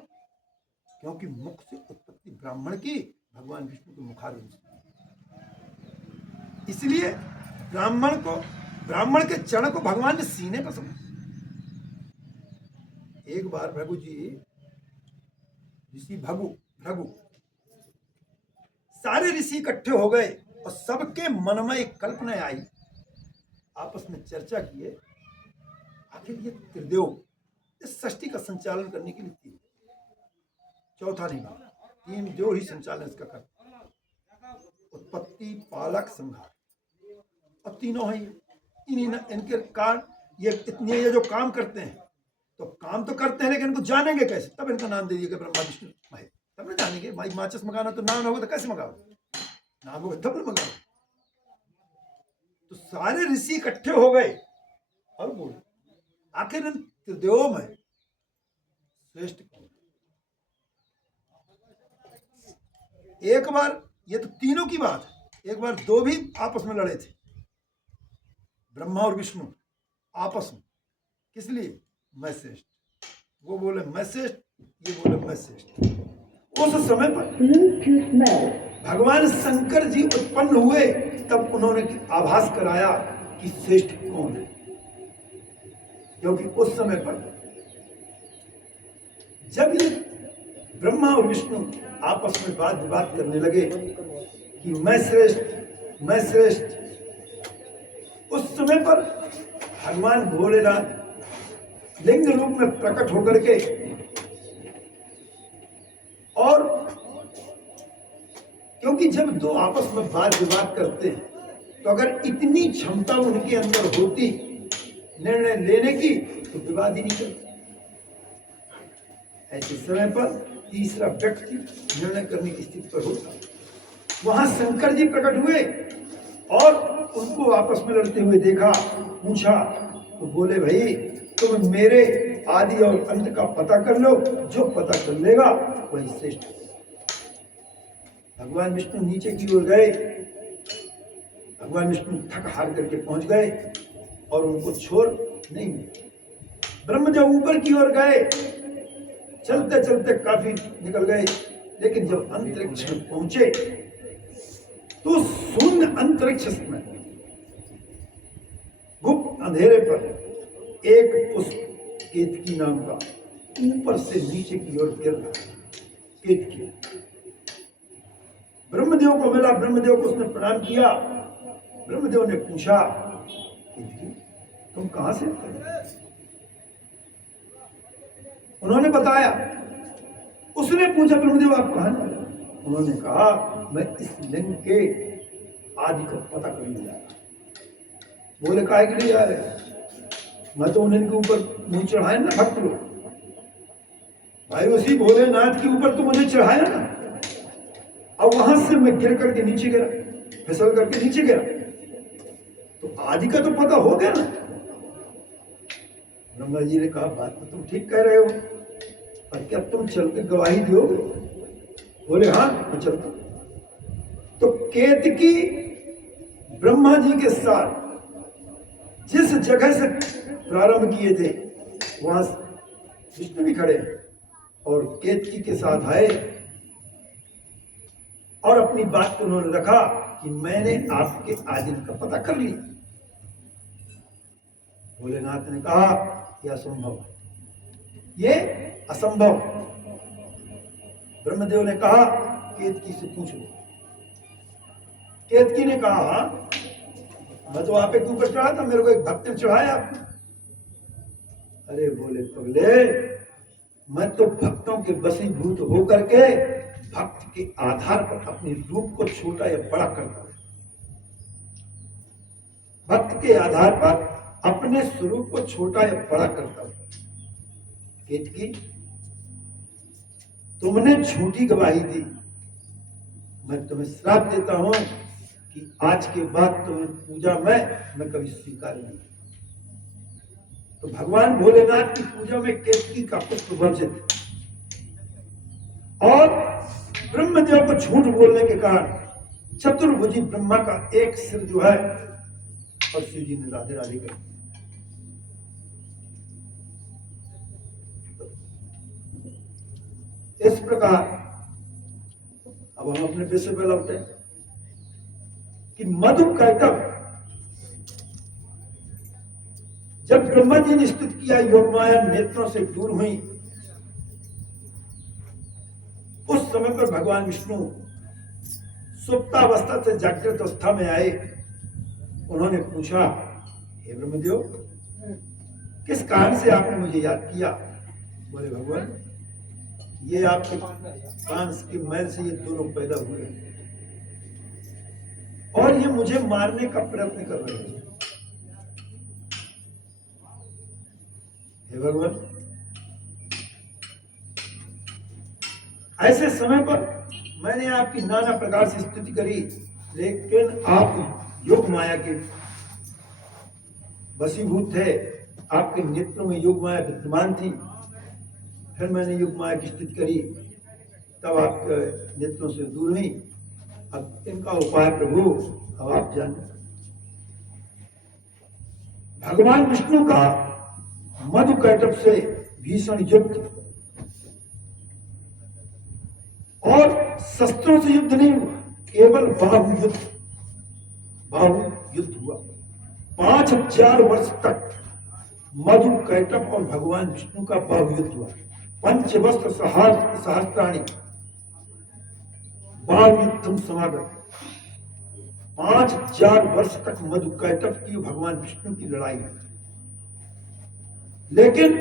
क्योंकि मुख से उत्पत्ति ब्राह्मण की भगवान विष्णु के मुखारविंद से, इसलिए ब्राह्मण के चरण को भगवान ने सीने पर समझा। एक बार भृगु जी, ऋषि भृगु, सारे ऋषि इकट्ठे हो गए और सबके मन में एक कल्पना आई, आपस में चर्चा किए, आखिर ये त्रिदेव इस सृष्टि का संचालन करने के लिए 3, चौथा नहीं, 3 जो ही संचालन इसका कर, उत्पत्ति, पालक, संहार, अब तीनों हैं। इनके कारण ये जो काम करते हैं, तो काम तो करते हैं लेकिन इनको जानेंगे कैसे? तब इनका नाम दे दिया ब्रह्मा विष्णु महेश, तब ना जानेंगे। भाई माचिस मंगाना तो नाम होगा तो कैसे मंगाओ? नाम होगा तब ना मंगाओ। तो सारे ऋषि इकट्ठे हो गए और बोले आखिर इन त्रिदेवों में श्रेष्ठ कौन? एक बार, ये तो तीनों की बात है, एक बार 2 भी आपस में लड़े थे, ब्रह्मा और विष्णु आपस में। किस लिए? मैं श्रेष्ठ। वो बोले मैं श्रेष्ठ, ये बोले मैं श्रेष्ठ। उस समय पर भगवान शंकर जी उत्पन्न हुए, तब उन्होंने आभास कराया कि श्रेष्ठ कौन है। क्योंकि उस समय पर जब ये ब्रह्मा और विष्णु आपस में वाद विवाद करने लगे कि मैं श्रेष्ठ, उस समय पर भगवान भोलेनाथ लिंग रूप में प्रकट होकर के और क्योंकि जब दो आपस में वाद विवाद करते हैं तो अगर इतनी क्षमता उनके अंदर होती निर्णय लेने की तो विवाद ही नहीं करते। ऐसे समय पर तीसरा व्यक्ति निर्णय करने की स्थिति पर होता। वहां शंकर जी प्रकट हुए और उनको आपस में लड़ते हुए देखा, पूछा तो बोले भाई तुम मेरे आदि और अंत का पता कर लो, जो पता कर लेगा वही श्रेष्ठ। भगवान विष्णु नीचे की ओर गए, भगवान विष्णु थक हार करके पहुंच गए और उनको छोड़ नहीं मिले। ब्रह्मदेव ऊपर की ओर गए, चलते चलते काफी निकल गए, लेकिन जब अंतरिक्ष में पहुंचे तो शून्य अंतरिक्ष में गुप्त अंधेरे पर एक पुष्प केतकी नाम का ऊपर से नीचे की ओर गिर रहा। केतकी ब्रह्मदेव को मिला, ब्रह्मदेव को उसने प्रणाम किया। ब्रह्मदेव ने पूछा केतकी तुम कहां से आए? उन्होंने बताया। उसने पूछा ब्रह्मदेव आप कहां से आए? उन्होंने कहा मैं इस लिंग के आदि का पता करने जा रहा। बोले काहे के लिए जा रहे? मैं तो उन्हीं के ऊपर मुंह चढ़ाए ना भक्त लोग, भाई उसी भोलेनाथ के ऊपर तो मुझे चढ़ाया ना। अब वहां से मैं गिर करके नीचे गिरा, फिसल करके नीचे गिरा, तो आदि का तो पता हो गया ना। ब्रह्मा जी ने कहा बात तो तुम ठीक कह रहे हो, पर क्या तुम चल के गवाही दोगे? बोले हाँ मैं चलता। तो केतकी ब्रह्मा जी के साथ जिस जगह से प्रारंभ किए थे वहां विष्णु भी खड़े और केतकी के साथ आए और अपनी बात को उन्होंने रखा कि मैंने आपके आदि का पता कर लिया। भोलेनाथ ने कहा यह असंभव, ये असंभव। ब्रह्मदेव ने कहा केतकी से पूछ लो। केतकी ने कहा मैं तो आप एक ऊपर चढ़ा था, मेरे को एक भक्त ने चढ़ाया। अरे बोले पगले, मैं तो भक्तों के वशीभूत होकर के भक्त के आधार पर अपने रूप को छोटा या बड़ा करता हूं। भक्त के आधार पर अपने स्वरूप को छोटा या बड़ा करता हूं। केतकी तुमने झूठी गवाही दी, मैं तुम्हें श्राप देता हूं कि आज के बाद तुम्हें पूजा में मैं कभी स्वीकार नहीं। तो भगवान भोलेनाथ की पूजा में केतकी का पुष्प वर्जित और ब्रह्मदेव को झूठ बोलने के कारण चतुर्भुजी ब्रह्मा का एक सिर जो है और शिव जी ने राधे राधे कर। इस प्रकार अब हम अपने विषय पे लौटे कि मधु कैटभ जब ब्रह्मा जी ने स्तुत किया, योगमाया नेत्रों से दूर हुई, उस समय पर भगवान विष्णु सुप्तावस्था से जागृत अवस्था में आए। उन्होंने पूछा हे ब्रह्मदेव किस कारण से आपने मुझे याद किया? बोले भगवान ये आपके कांस के मैल से ये दोनों पैदा हुए और ये मुझे मारने का प्रयत्न कर रहे हैं। हे भगवान ऐसे समय पर मैंने आपकी नाना प्रकार से स्तुति करी, लेकिन आप योग माया के वशीभूत थे, आपके नेत्रों में योग माया विद्यमान थी। फिर मैंने योग माया की स्तुति करी, तब आपके नेत्रों से दूर हुई। अब इनका उपाय प्रभु अब आप जाने। भगवान विष्णु का मधु कैटभ से भीषण युद्ध और शस्त्रों से युद्ध नहीं हुआ, केवल बाहु युद्ध हुआ। 5000 वर्ष तक मधु कैटभ और भगवान विष्णु का बाहु युद्ध हुआ। पंचवस्त्र सहस्त्राणी बाहु युद्धम समागत। 5000 वर्ष तक मधुकैटभ की भगवान विष्णु की लड़ाई है, लेकिन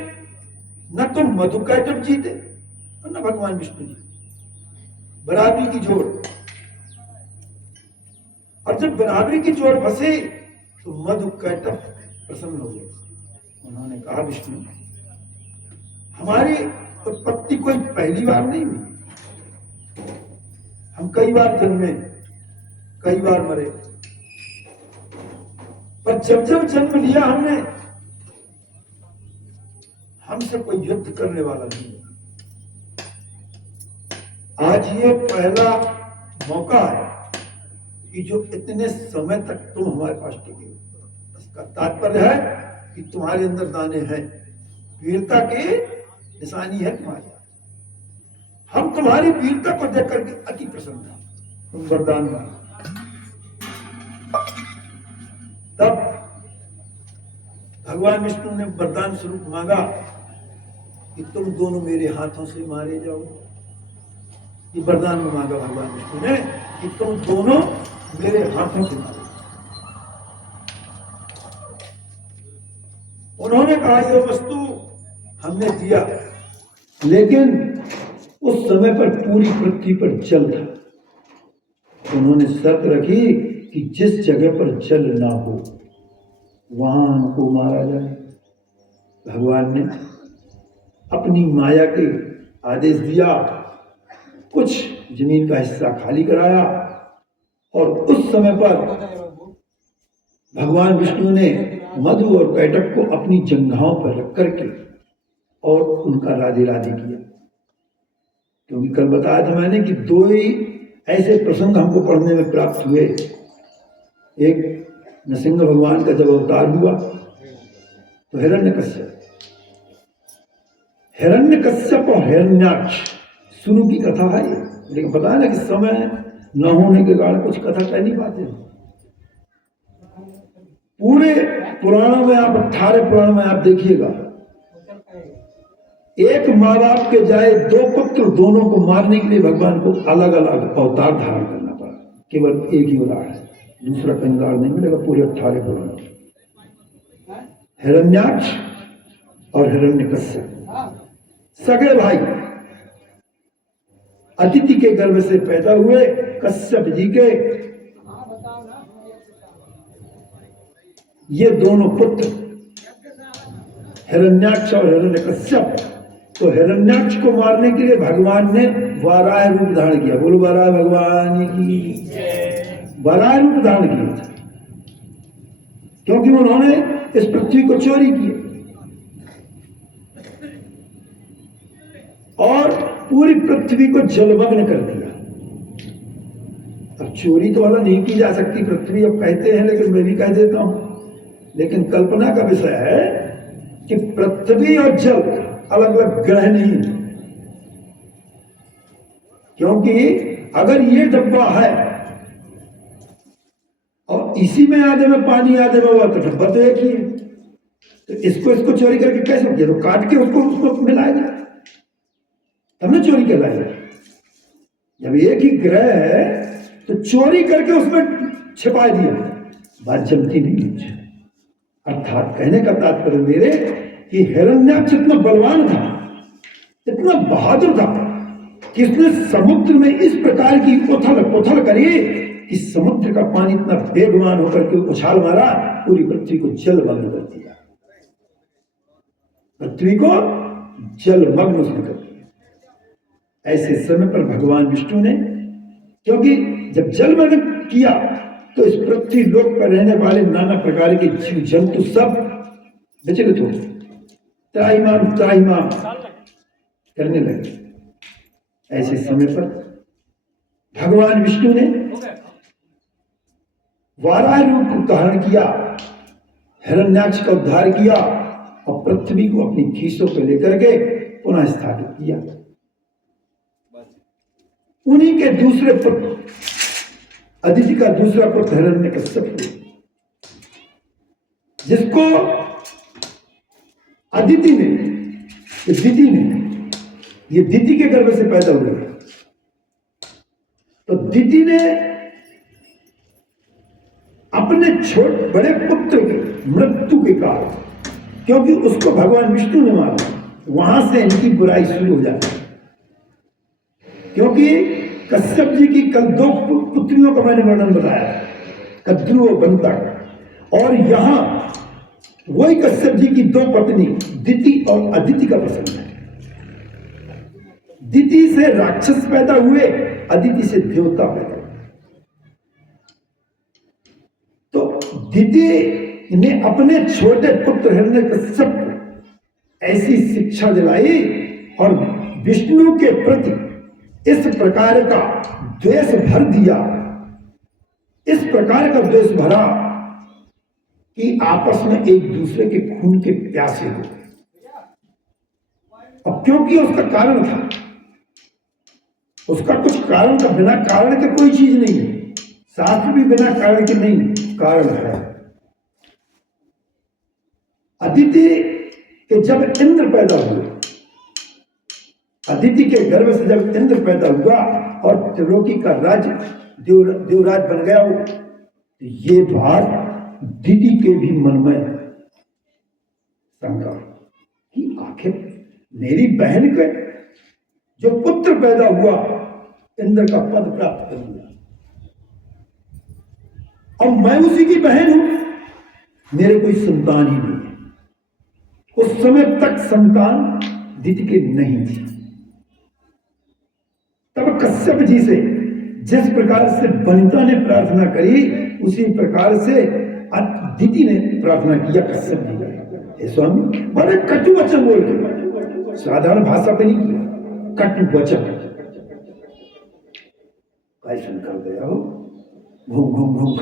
न तो मधुकैटभ जीते और न भगवान विष्णु जीते। बराबरी की जोड़, और जब बराबरी की जोड़ फंसे तो मधुकैटभ प्रसन्न हो गए। उन्होंने कहा, विष्णु, हमारी उत्पत्ति कोई पहली बार नहीं हुई, हम कई बार जन्मे, कई बार मरे, पर जब जब जन्म लिया हमने, हमसे कोई युद्ध करने वाला नहीं है। आज ये पहला मौका है कि जो इतने समय तक तुम हमारे पास टिके। इसका तात्पर्य है कि तुम्हारे अंदर दाने हैं, वीरता की निशानी है तुम्हारी। हम तुम्हारी वीरता को देख करके अति प्रसन्न हैं। तुम वरदान मांगो। तब भगवान विष्णु ने वरदान स्वरूप मांगा कि तुम दोनों मेरे हाथों से मारे जाओ। ये वरदान में मांगा भगवान विष्णु ने कि तुम दोनों मेरे हाथों से मारे। उन्होंने कहा, यह वस्तु हमने दिया, लेकिन उस समय पर पूरी पृथ्वी पर जल था। उन्होंने शर्त रखी कि जिस जगह पर जल ना हो वहां हमको मारा जाए। भगवान ने अपनी माया के आदेश दिया, कुछ जमीन का हिस्सा खाली कराया, और उस समय पर भगवान विष्णु ने मधु और कैटभ को अपनी जंघाओं पर रख करके और उनका राधे राधे किया। क्योंकि कल बताया था मैंने कि दो ही ऐसे प्रसंग हमको पढ़ने में प्राप्त हुए। एक नृसिंह भगवान का जब अवतार हुआ तो हिरण्यकश्यप और हिरण्याक्ष शुरू की कथा है ये, लेकिन पता है ना कि समय न होने के कारण कुछ कथा कह नहीं पाते। पूरे पुराणों में आप 18 पुराण में आप देखिएगा, एक माँ बाप के जाए दो पुत्र, दोनों को मारने के लिए भगवान को अलग अलग अवतार धारण करना पड़ा। केवल एक ही उदाहरण है, दूसरा कहीं उदाहरण नहीं मिलेगा पूरे 18 पुराण। हिरण्याक्ष और हिरण्यकश्यप सगे भाई अदिति के गर्भ से पैदा हुए। कश्यप जी के ये दोनों पुत्र हिरण्याक्ष और हिरण्यकश्यप, तो हिरण्याक्ष को मारने के लिए भगवान ने वाराह रूप धारण किया। बोलो वाराह भगवान की। वाराह रूप धारण किया था क्योंकि उन्होंने इस पृथ्वी को चोरी किया और पूरी पृथ्वी को जलमग्न कर दिया। अब चोरी तो वाला नहीं की जा सकती पृथ्वी, अब कहते हैं, लेकिन मैं भी कह देता हूं, लेकिन कल्पना का विषय है कि पृथ्वी और जल अलग अलग ग्रह नहीं, क्योंकि अगर ये डब्बा है और इसी में आधे में पानी आधे में हुआ तो डब्बा तो एक ही है। तो इसको चोरी करके कैसे किया? तो काट के उसको मिलाएगा तब ना चोरी कहलाएगा। जब एक ही ग्रह है तो चोरी करके उसमें छिपा दिया, बात जमती नहीं। अर्थात कहने का तात्पर्य मेरे कि हिरण्याक्ष इतना बलवान था, इतना बहादुर था कि इसने समुद्र में इस प्रकार की उथल पुथल करी कि समुद्र का पानी इतना बेगुमान होकर के उछाल मारा, पूरी पृथ्वी को जलमग्न कर दिया। पृथ्वी को जलमग्न उसने कर दिया। ऐसे समय पर भगवान विष्णु ने, क्योंकि जब जलमग्न किया तो इस पृथ्वी लोक पर रहने वाले नाना प्रकार के जीव जंतु सब विचलित हो, त्राहिमाम करने लगे। ऐसे समय पर भगवान विष्णु ने वाराह रूप को धारण किया, हिरण्याक्ष का उद्धार किया और पृथ्वी को अपनी खीसों पर लेकर के पुनः स्थापित किया। उन्हीं के दूसरे पुत्र अदिति का दूसरा पुत्र हिरण्यकश्यप, जिसको अदिति ने, ये दिति के गर्भ से पैदा हुए। तो दिति ने अपने बड़े पुत्र की मृत्यु के कारण, क्योंकि उसको भगवान विष्णु ने मारा, वहां से इनकी बुराई शुरू हो जाती है। क्योंकि कश्यप जी की कल 2 पुत्रियों का मैंने वर्णन बताया, कद्रु और बंतक, और यहां वही कश्यप जी की 2 पत्नी दिति और अदिति का प्रसंग है। दिति से राक्षस पैदा हुए, अदिति से देवता पैदा हुए। तो दिति ने अपने छोटे पुत्र हिरण्यकश्यप को ऐसी शिक्षा दिलाई और विष्णु के प्रति इस प्रकार का द्वेष भर दिया, इस प्रकार का द्वेष भरा कि आपस में एक दूसरे के खून के प्यासे हो गए। अब क्योंकि उसका कारण था, उसका कुछ कारण था, बिना कारण के कोई चीज नहीं है, शास्त्र भी बिना कारण के नहीं, कारण है। अदिति के जब इंद्र पैदा हुए, अदिति के गर्भ से जब इंद्र पैदा हुआ और त्रिलोकी का राज्य देवराज बन गया वो, तो ये बात दिति के भी मन में शंका कि आखिर मेरी बहन के जो पुत्र पैदा हुआ इंद्र का पद प्राप्त कर लिया, अब मैं उसी की बहन हूं, मेरे कोई संतान ही नहीं है। उस समय तक संतान दिति के नहीं थी। तब कश्यप जी से जिस प्रकार से वनिता ने प्रार्थना करी, उसी प्रकार से दिति ने प्रार्थना किया कश्यप जी का, हे स्वामी, बड़े कटु वचन बोल के, साधारण भाषा पे नहीं किया, कटु वचन। कैसन कर गया हो, घूम घूम घूम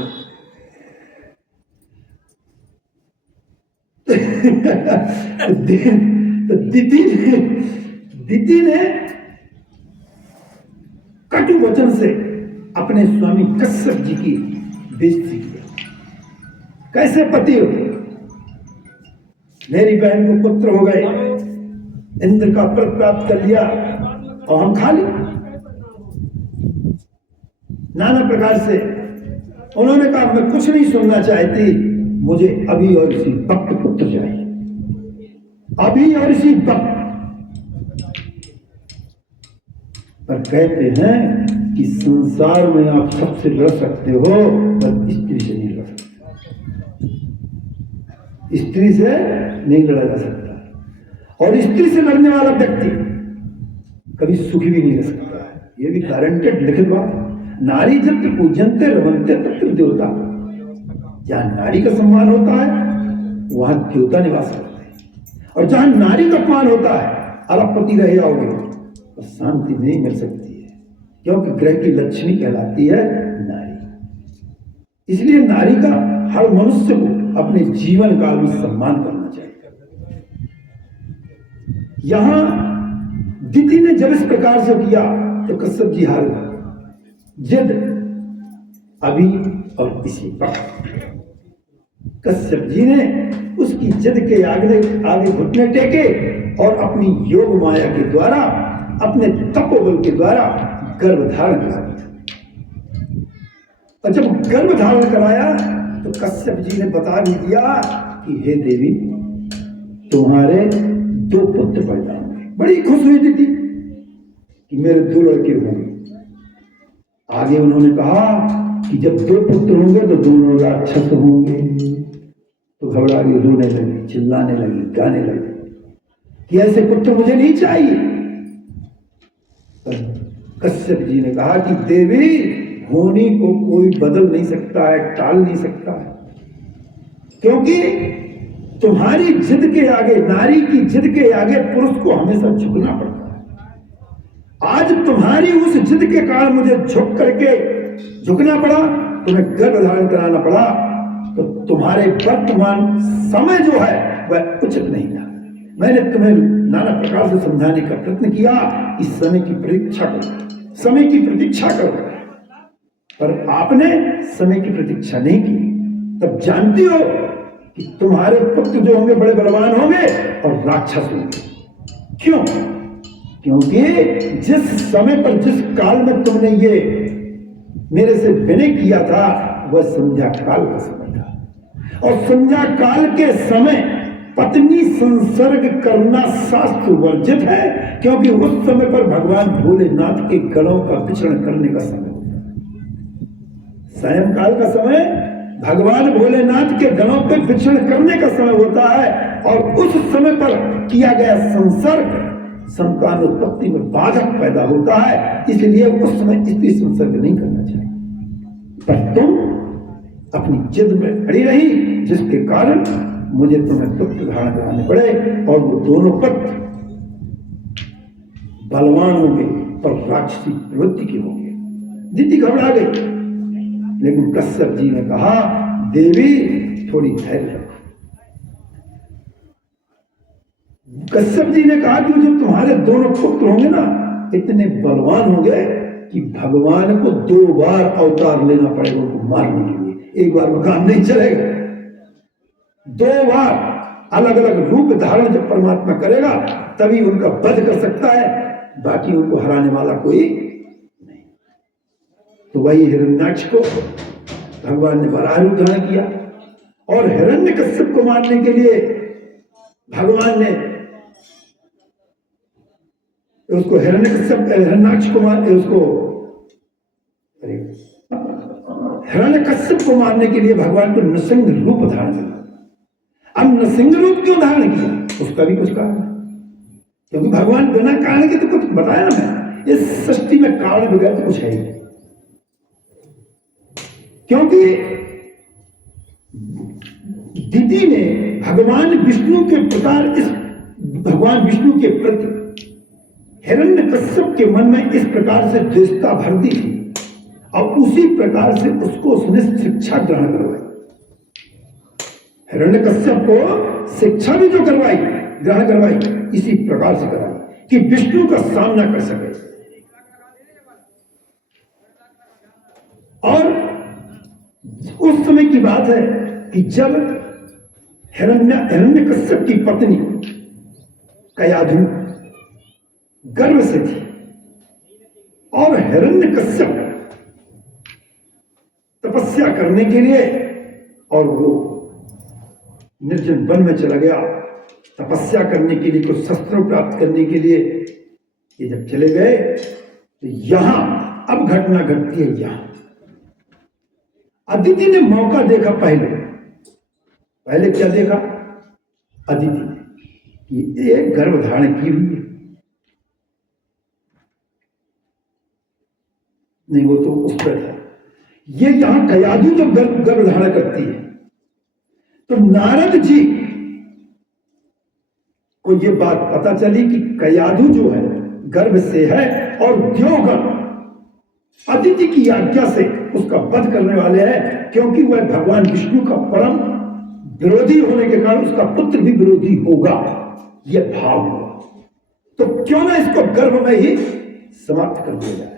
तो दिति ने कटु वचन से अपने स्वामी कश्यप जी की बेइज्जती की। कैसे पति हो, मेरी बहन को पुत्र हो गए, इंद्र का पद प्राप्त कर लिया और हम खाली। नाना प्रकार से उन्होंने कहा मैं कुछ नहीं सुनना चाहती, मुझे अभी और इसी वक्त पुत्र चाहिए, अभी और इसी वक्त। पर कहते हैं कि संसार में आप सबसे लड़ सकते हो, पर स्त्री से नहीं लड़ सकते, स्त्री से नहीं लड़ा जा सकता। और स्त्री से लड़ने वाला व्यक्ति कभी सुखी भी नहीं रह सकता है, ये भी गारंटेड लिखित बात। नारी जब पूजनते रमनते तत्र देवता, जहां नारी का सम्मान होता है वहां देवता निवास करते हैं, और जहां नारी का अपमान होता है, अलपति रह जाओगे तो शांति नहीं मिल सकती है, क्योंकि ग्रह की लक्ष्मी कहलाती है नारी। इसलिए नारी का हर मनुष्य को अपने जीवन काल में सम्मान करना चाहिए। यहां दिति ने जब इस प्रकार से किया तो कश्यप जी हार गए। जिद अभी और इसी वक्त, कश्यप जी ने उसकी जिद के आगे घुटने टेके और अपनी योग माया के द्वारा, अपने तपोबल के द्वारा गर्भ धारण करा दिया। और जब गर्भ धारण कराया तो कश्यप जी ने बता भी दिया कि हे देवी, तुम्हारे 2 पुत्र पैदा होंगे। बड़ी खुश हुई थी कि मेरे 2 लड़के होंगे। आगे उन्होंने कहा कि जब 2 पुत्र होंगे तो दोनों राक्षस होंगे। तो घबरा के रोने लगी, चिल्लाने लगी, गाने लगी कि ऐसे पुत्र मुझे नहीं चाहिए। कश्यप जी ने कहा कि देवी, होनी को कोई बदल नहीं सकता है, टाल नहीं सकता है, क्योंकि तुम्हारी जिद के आगे, नारी की जिद के आगे पुरुष को हमेशा झुकना पड़ता है। आज तुम्हारी उस जिद के कारण मुझे झुक करके झुकना पड़ा, तुम्हें गर्भ धारण कराना पड़ा, तो तुम्हारे वर्तमान समय जो है वह उचित नहीं था। मैंने तुम्हें नाना प्रकार से समझाने का प्रयत्न किया कि समय की प्रतीक्षा करो, समय की प्रतीक्षा करो, पर आपने समय की प्रतीक्षा नहीं की। तब जानती हो कि तुम्हारे पुत्र जो होंगे बड़े बलवान होंगे और राक्षस होंगे। क्यों? क्योंकि जिस समय पर, जिस काल में तुमने ये मेरे से विनय किया था, वह संध्या काल का समय था। और संध्या काल के समय पत्नी संसर्ग करना शास्त्र वर्जित है, क्योंकि उस समय पर भगवान भोलेनाथ के गणों का विचरण करने का समय होता है। सायंकाल का समय भगवान भोलेनाथ के गणों के विचरण करने का समय होता है, और उस समय पर किया गया संसर्ग संतान उत्पत्ति में बाधक पैदा होता है, इसलिए उस समय स्त्री संसर्ग नहीं करना चाहिए। पर तुम अपनी जिद में अड़ी रही, जिसके कारण मुझे तुम्हें पुत्र धारण कराने पड़े, और वो दोनों पुत्र बलवान होंगे पर राक्षसी प्रवृत्ति के होंगे। दीदी घबरा गई, लेकिन कश्यप जी ने कहा, देवी थोड़ी धैर्य रखो। कश्यप जी ने कहा कि जो तुम्हारे दोनों पुत्र होंगे ना, इतने बलवान होंगे कि भगवान को 2 बार अवतार लेना पड़ेगा उनको मारने के लिए। एक बार वो काम नहीं चलेगा, 2 बार अलग अलग रूप धारण जब परमात्मा करेगा तभी उनका वध कर सकता है, बाकी उनको हराने वाला कोई नहीं। तो वही हिरण्याक्ष को भगवान ने वराह रूप धारण किया, और हिरण्यकश्यप को मारने के लिए भगवान ने उसको हिरण्याक्ष को मारने उसको हिरण्यकश्यप को मारने के लिए भगवान को नृसिंह रूप धारण किया। अब नृसिंह रूप क्यों धारण किया, उसका भी कुछ कारण है, क्योंकि भगवान बिना कारण के तो कुछ बताया ना, मैं इस सृष्टि में कारण बगैर तो कुछ है ही। क्योंकि दीदी ने भगवान विष्णु के प्रकार इस भगवान विष्णु के प्रति हिरण्यकश्यप के मन में इस प्रकार से द्वेषता भर दी थी, और उसी प्रकार से उसको उसने शिक्षा ग्रहण करवाई। हिरण्यकश्यप को शिक्षा भी जो करवाई, ग्रहण करवाई, इसी प्रकार से करवाई कि विष्णु का सामना कर सके। और उस समय की बात है कि जब हिरण्यकश्यप की पत्नी कयाधु गर्भ से थी, और हिरण्यकश्यप तपस्या करने के लिए, और वो निर्जन वन में चला गया तपस्या करने के लिए, कुछ शस्त्रों प्राप्त करने के लिए। ये जब चले गए तो यहां अब घटना घटती है। यहां अदिति ने मौका देखा, पहले क्या देखा अदिति ने कि एक गर्भ धारण की हुई है, नहीं वो तो उस पर था। ये यहां कयाधु जब गर्भ धारण करती है तो नारद जी को ये बात पता चली कि कयाधु जो है गर्भ से है, और देवगण अदिति की आज्ञा से उसका वध करने वाले हैं, क्योंकि वह भगवान विष्णु का परम विरोधी होने के कारण उसका पुत्र भी विरोधी होगा, यह भाव हुआ। तो क्यों ना इसको गर्भ में ही समाप्त कर दिया जाए।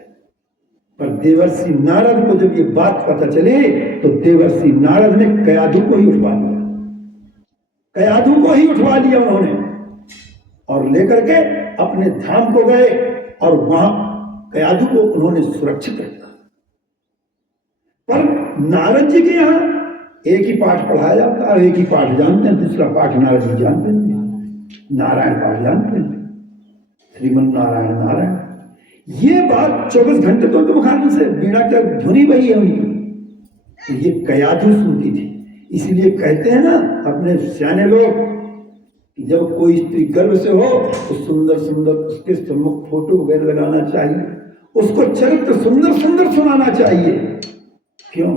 पर देवर्षि नारद को जब ये बात पता चली तो देवर्षि नारद ने कयाधु को ही उठवा लिया, कयाधु को ही उठवा लिया उन्होंने, और लेकर के अपने धाम को गए, और वहां कयाधु को उन्होंने सुरक्षित रखा। पर नारद जी के यहां एक ही पाठ पढ़ाया जाता है, एक ही पाठ जानते हैं, दूसरा पाठ नारद जी जानते नहीं, नारायण पाठ जानते हैं, श्रीमन नारायण नारायण। ये बात 24 घंटे तो मुखारबिन से वीणा क्या ध्वनि वही है उनकी, तो ये कयाधु सुनती थी। इसलिए कहते हैं ना अपने सियाने लोग कि जब कोई स्त्री गर्भ से हो तो सुंदर सुंदर उसके सम्मुख फोटो वगैरह लगाना चाहिए, उसको चरित्र सुंदर सुंदर सुनाना चाहिए। क्यों?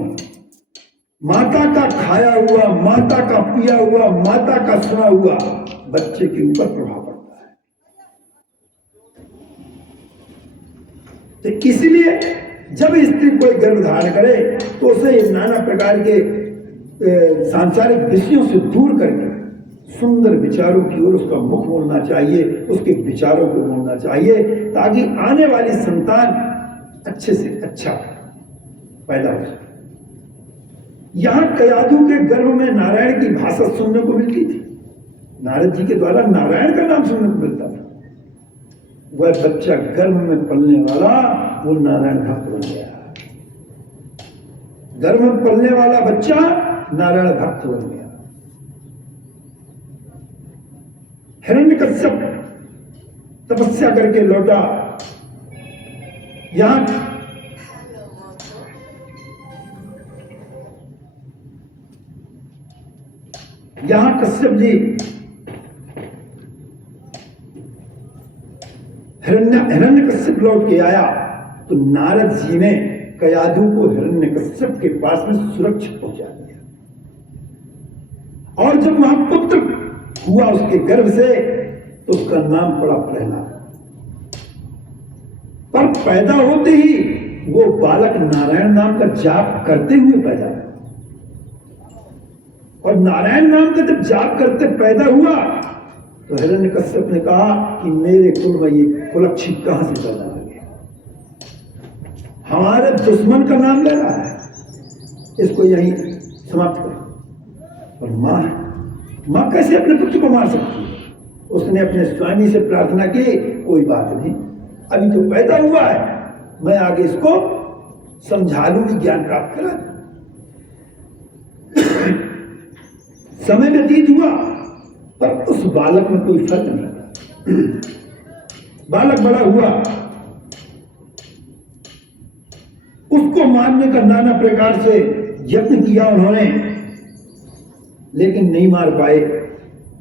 माता का खाया हुआ, माता का पिया हुआ, माता का सुना हुआ बच्चे के ऊपर प्रभाव पड़ता है। तो इसलिए जब स्त्री कोई गर्भ धारण करे तो उसे नाना प्रकार के सांसारिक विषयों से दूर करके सुंदर विचारों की ओर उसका मुख मोड़ना चाहिए, उसके विचारों को मोड़ना चाहिए, ताकि आने वाली संतान अच्छे से अच्छा पैदा हो सके। यहां कयाधु के गर्भ में नारायण की भाषा सुनने को मिलती थी, नारद जी के द्वारा नारायण का नाम सुनने को मिलता था। वह बच्चा गर्भ में पलने वाला वो नारायण भक्त बन गया। घर में पलने वाला बच्चा नारायण भक्त बन गया। हिरण्यकश्यप तपस्या करके लौटा। यहां कश्यप जी हिरण्यकश्यप लौट के आया तो नारद जी ने कयाधु को हिरण्यकश्यप के पास में सुरक्षित पहुंचा दिया। और जब वहां पुत्र हुआ उसके गर्भ से तो उसका नाम पड़ा प्रहलाद। पर पैदा होते ही वो बालक नारायण नाम का जाप करते हुए पैदा हुआ। और नारायण नाम का जब जाप करते पैदा हुआ तो हिरण्यकश्यप ने कहा कि मेरे कुल में ये कुलक्षी कहां से पैदा हो गया, हमारे दुश्मन का नाम ले रहा है, इसको यहीं समाप्त करो। और मां कैसे अपने पुत्र को मार सकती है? उसने अपने स्वामी से प्रार्थना की, कोई बात नहीं, अभी तो पैदा हुआ है, मैं आगे इसको समझा लूंगी, ज्ञान प्राप्त करा। समय व्यतीत हुआ पर उस बालक में कोई फर्क नहीं लगा। बालक बड़ा हुआ, उसको मारने का नाना प्रकार से यत्न किया उन्होंने, लेकिन नहीं मार पाए।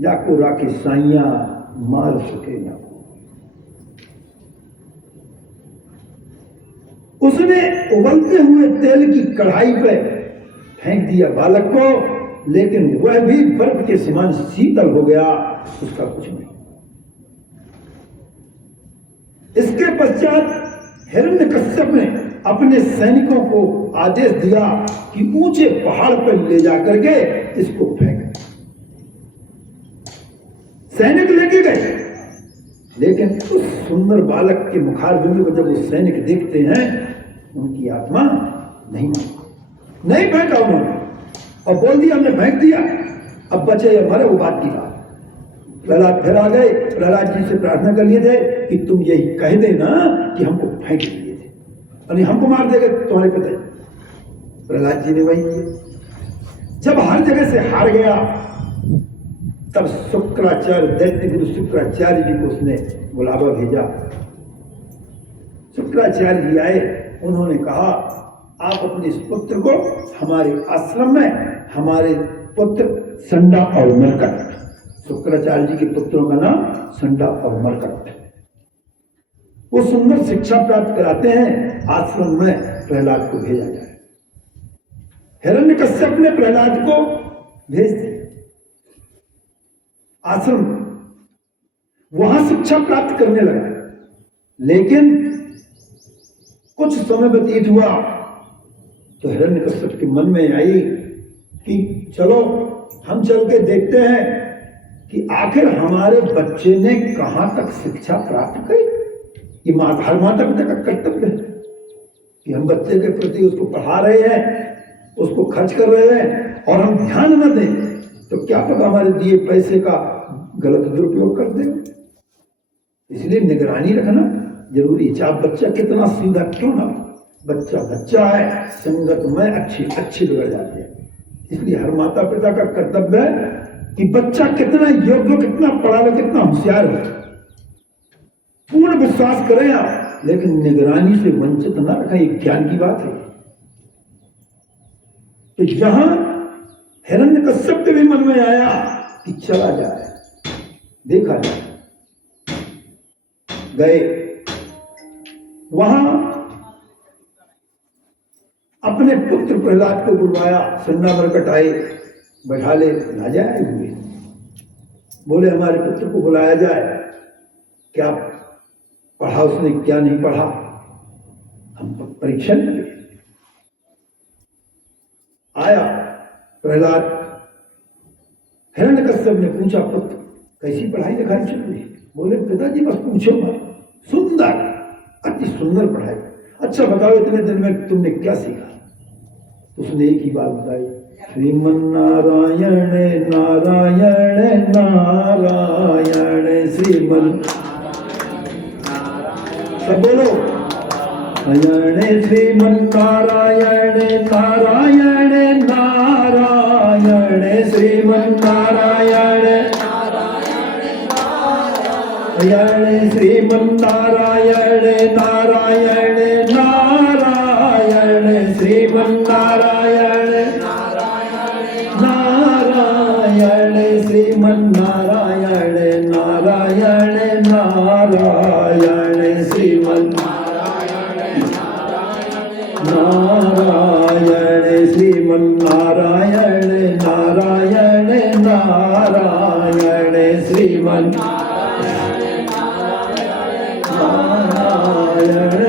याको राके साइया मार सके ना। उसने उबलते हुए तेल की कढ़ाई पे फेंक दिया बालक को, लेकिन वह भी बर्फ के समान शीतल हो गया, उसका कुछ नहीं। इसके पश्चात हिरण्यकश्यप ने अपने सैनिकों को आदेश दिया कि ऊंचे पहाड़ पर ले जाकर के इसको फेंक। सैनिक लेके गए, लेकिन उस सुंदर बालक के मुखारबिंदु को जब वो सैनिक देखते हैं, उनकी आत्मा नहीं फेंका उन्होंने, और बोल दिया हमने फेंक दिया, अब बचे या मरे वो बात की बात। प्रहलाद फिर आ गए, प्रहलाद जी से प्रार्थना कर लिए थे कि तुम यही कह देना कि हमको फेंक दिए थे, और हमको मार देगा तुम्हारे पिता। प्रहलाद जी ने वही किया। जब हर जगह से हार गया, तब शुक्राचार्य, दैत्य गुरु शुक्राचार्य जी को उसने बुलावा भेजा। शुक्राचार्य जी आए, उन्होंने कहा आप अपने इस पुत्र को हमारे आश्रम में, हमारे पुत्र संडा और मरकट, शुक्राचार्य जी के पुत्रों का नाम संडा और मरकट, वो सुंदर शिक्षा प्राप्त कराते हैं, आश्रम में प्रहलाद को भेजा जाए। हिरण्यकश्यप ने प्रहलाद को भेज दिया आश्रम, वहां शिक्षा प्राप्त करने लगा। लेकिन कुछ समय व्यतीत हुआ तो हिरण्यकश्यप के मन में आई कि चलो हम चल के देखते हैं कि आखिर हमारे बच्चे ने कहां तक शिक्षा प्राप्त करी। ये हर माता पिता का कर्तव्य है कि हम बच्चे के प्रति उसको पढ़ा रहे हैं, उसको खर्च कर रहे हैं, और हम ध्यान न दें तो क्या पता हमारे दिए पैसे का गलत दुरुपयोग कर दे। इसलिए निगरानी रखना जरूरी है। चाहे बच्चा कितना सीधा क्यों ना, बच्चा है, संगत में अच्छे बिगड़ जाते हैं। इसलिए हर माता पिता का कर्तव्य है कि बच्चा कितना योग्य, कितना पढ़ा लिखा, कितना होशियार है, पूर्ण विश्वास करें आप, लेकिन निगरानी से वंचित ना रखें। ये ज्ञान की बात है। तो यहां हिरण्यकश्यप के भी मन में आया कि चला जाए, देखा जाए। गए, वहां अपने पुत्र प्रहलाद को बुलवाया, संडा मरकट आए, बैठा ले, राजा आए हुए, बोले हमारे पुत्र को बुलाया जाए, क्या पढ़ा उसने, क्या नहीं पढ़ा, हम परीक्षा लेंगे। आया प्रहलाद, हिरण्यकश्यप ने पूछा पुत्र कैसी पढ़ाई लिखाई चल रही? बोले पिताजी बस पूछो मत, सुंदर, अति सुंदर पढ़ाई। अच्छा बताओ इतने दिन में तुमने क्या सीखा? उसने एक ही बात बताई, श्रीमन नारायण नारायण नारायण श्रीमन। सब बोलो, श्रीमन्नारायण नारायण नारायण श्रीमन्नारायण नारायण श्रीमन्नारायण नारायण नारायण श्रीमन्नारायण नारायण श्रीमन्नारायण नारायण नारायण श्रीमन्नारायण नारायण श्रीमन्नारायण नारायण नारायण श्रीमन्नारायण नारायण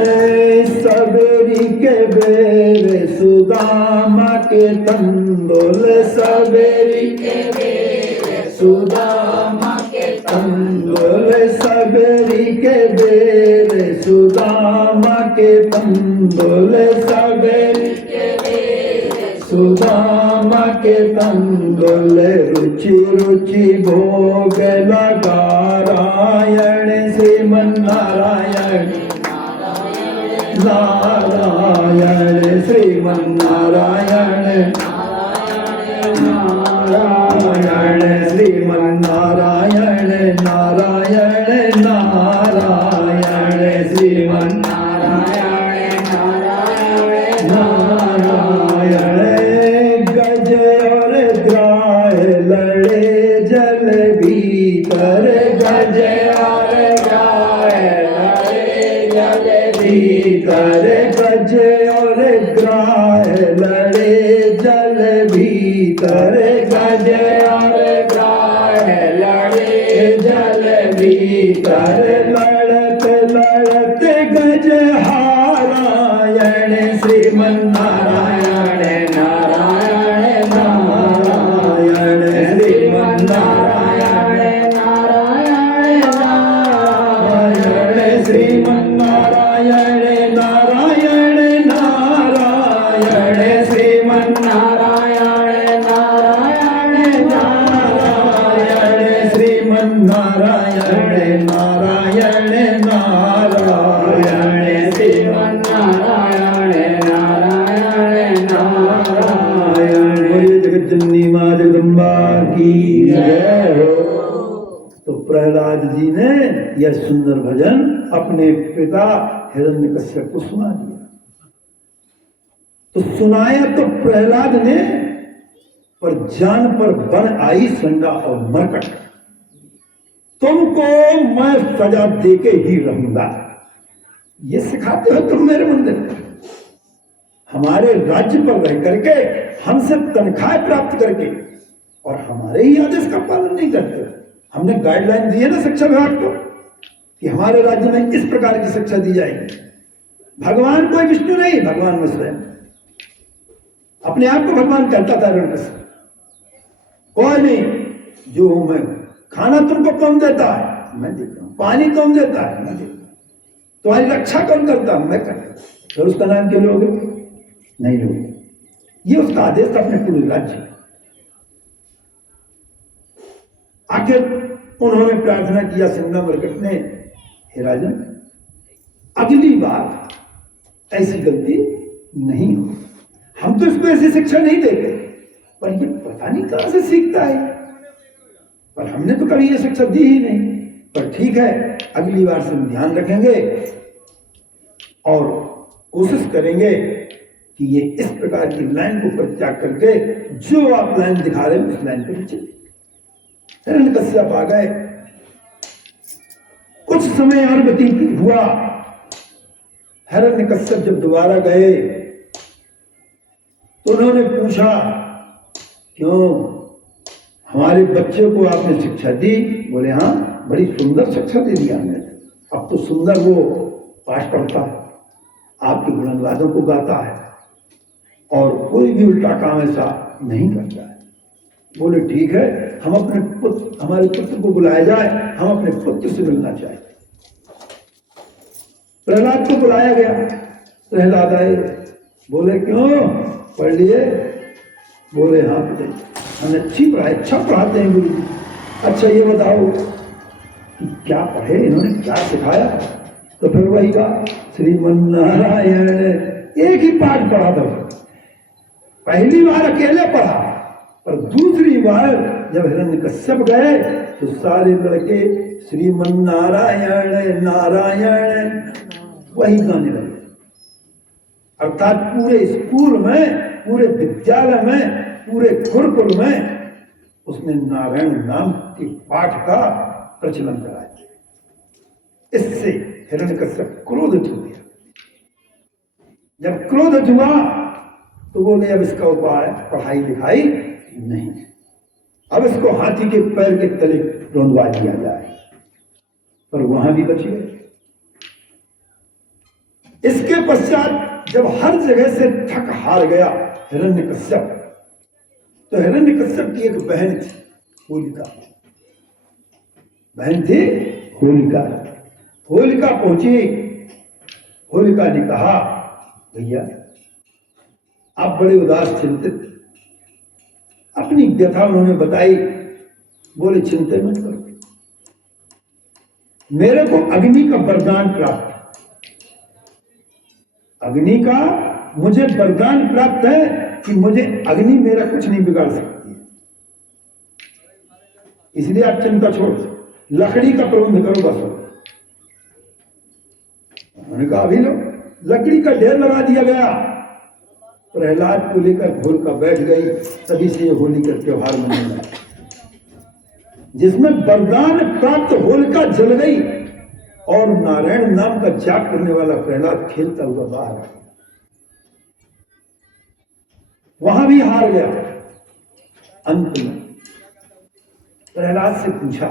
सबरी के बेरे सुदामा के तंदुल सबरी के बेरे सुदामा के तंदुल सबरी के बेरे सुदामा के तंदुल सबरी के बेरे सुदामा के तंदुल रुचि रुचि भोग लगारायण श्रीमन्नारायण नारायण श्रीमन्नारायण नारायण श्रीमन्नारायण नारायण नारायण श्रीमन्नारायण नारायण गज और ग्राह लड़े जल भीतर गज और ग्राह लड़े जल भीतर गज और ग्राह लड़े जल भीतर गज और ग्राह लड़े जल भीतर लड़त लड़त गज हारायण श्रीमन्नारायण नारायण नारायण श्रीमन्नारायण नारायण नारायण श्रीमन्नारायण नारायण नारायण श्रीमन्नारायण नारायण नारायण श्रीमन्नारायण नारायण नारायण श्रीमन्नारायण नारायण नारायण। बोलिए जगज्जननी मां जगदम्बा की जय हो। तो प्रहलाद जी ने यह सुंदर भजन अपने पिता हिरण्यकश्यप को सुना दिया। तो सुनाया तो प्रहलाद ने, पर जान पर बन आई संगा और मरकट, तुमको मैं सजा देके ही रहूंगा। ये सिखाते हो तुम मेरे मंदिर में, हमारे राज्य पर रह करके हमसे तनख्वाह प्राप्त करके और हमारे ही आदेश का पालन नहीं करते। हमने गाइडलाइन दी है ना शिक्षा विभाग को कि हमारे राज्य में इस प्रकार की शिक्षा दी जाएगी। भगवान कोई विष्णु नहीं, भगवान में स्वयं अपने आप को भगवान कहता था हिरण्यकश्यप, कोई नहीं, जो हूं मैं। खाना तुमको कौन देता है? मैं देता हूं। पानी कौन देता है? मैं देता हूं। तुम्हारी रक्षा कौन करता हूं? मैं करता हूं। फिर उसका नाम क्यों लोगे? नहीं लोगे। ये उसका आदेश था अपने पूरे राज्य। आखिर उन्होंने प्रार्थना किया संगा मरकट ने, हे राजन, अगली बार ऐसी गलती नहीं हो। हम तो इसको ऐसी शिक्षा नहीं देते, पर ये पता नहीं कहां से सीखता है। पर हमने तो कभी ये शिक्षा दी ही नहीं। पर ठीक है, अगली बार से ध्यान रखेंगे और कोशिश करेंगे कि ये इस प्रकार की लाइन को परित्याग करके जो आप लाइन दिखा रहे हैं उस लाइन पर चले। हिरण्यकश्यप आ गए। कुछ समय और व्यतीत हुआ। हिरण्यकश्यप जब दोबारा गए तो उन्होंने पूछा, क्यों हमारे बच्चे को आपने शिक्षा दी? बोले हाँ, बड़ी सुंदर शिक्षा दे दिया हमने। अब तो सुंदर वो पाठ पढ़ता है, आपके गुणगानों को गाता है और कोई भी उल्टा काम ऐसा नहीं करता है। बोले ठीक है, हम अपने पुत्र, हमारे पुत्र को बुलाया जाए, हम अपने पुत्र से मिलना चाहते। प्रहलाद को बुलाया गया। प्रहलाद आए। बोले क्यों, पढ़ लिए? बोले हाँ पिताजी, हमने अच्छी पढ़ाई, अच्छा पढ़ाते हैं गुरु जी। अच्छा ये बताओ कि क्या पढ़े, इन्होंने क्या सिखाया? तो फिर वही कहा श्रीमन्नारायण, एक ही पाठ पढ़ा था। पहली बार अकेले पढ़ा, पर दूसरी बार जब हिरण्यकश्यप गए तो सारे लड़के श्रीमन्नारायण नारायण वही गाने लगे। अर्थात पूरे स्कूल में, पूरे विद्यालय में, पूरे गुरुकुल में उसने नारायण नाम के पाठ का प्रचलन कराया। इससे हिरण्यकश्यप क्रोधित हो गया। जब क्रोधित हुआ तो बोले अब इसका उपाय पढ़ाई लिखाई नहीं, अब इसको हाथी के पैर के तले रोंदवा दिया जाए। पर वहां भी बच गए। इसके पश्चात जब हर जगह से थक हार गया हिरण्यकश्यप, तो हिरण्यकश्यप की एक बहन थी होलिका, बहन थी होलिका। होलिका पहुंची। होलिका ने कहा भैया आप बड़े उदास चिंतित, अपनी व्यथा उन्होंने बताई। बोले चिंता मत करो, मेरे को अग्नि का वरदान प्राप्त है। अग्नि का मुझे वरदान प्राप्त है कि मुझे अग्नि मेरा कुछ नहीं बिगाड़ सकती है, इसलिए आप चिंता छोड़ लकड़ी का प्रबंध करो बस। उन्होंने कहा अभी लो, लकड़ी का ढेर लगा दिया गया। प्रहलाद को लेकर होलिका बैठ गई। तभी से ये होली का त्योहार मनाया जाता है, जिसमें वरदान प्राप्त होलिका जल गई और नारायण नाम का जाप करने वाला प्रहलाद खेलता हुआ बाहर आया। वहां भी हार गया। अंत में प्रहलाद से पूछा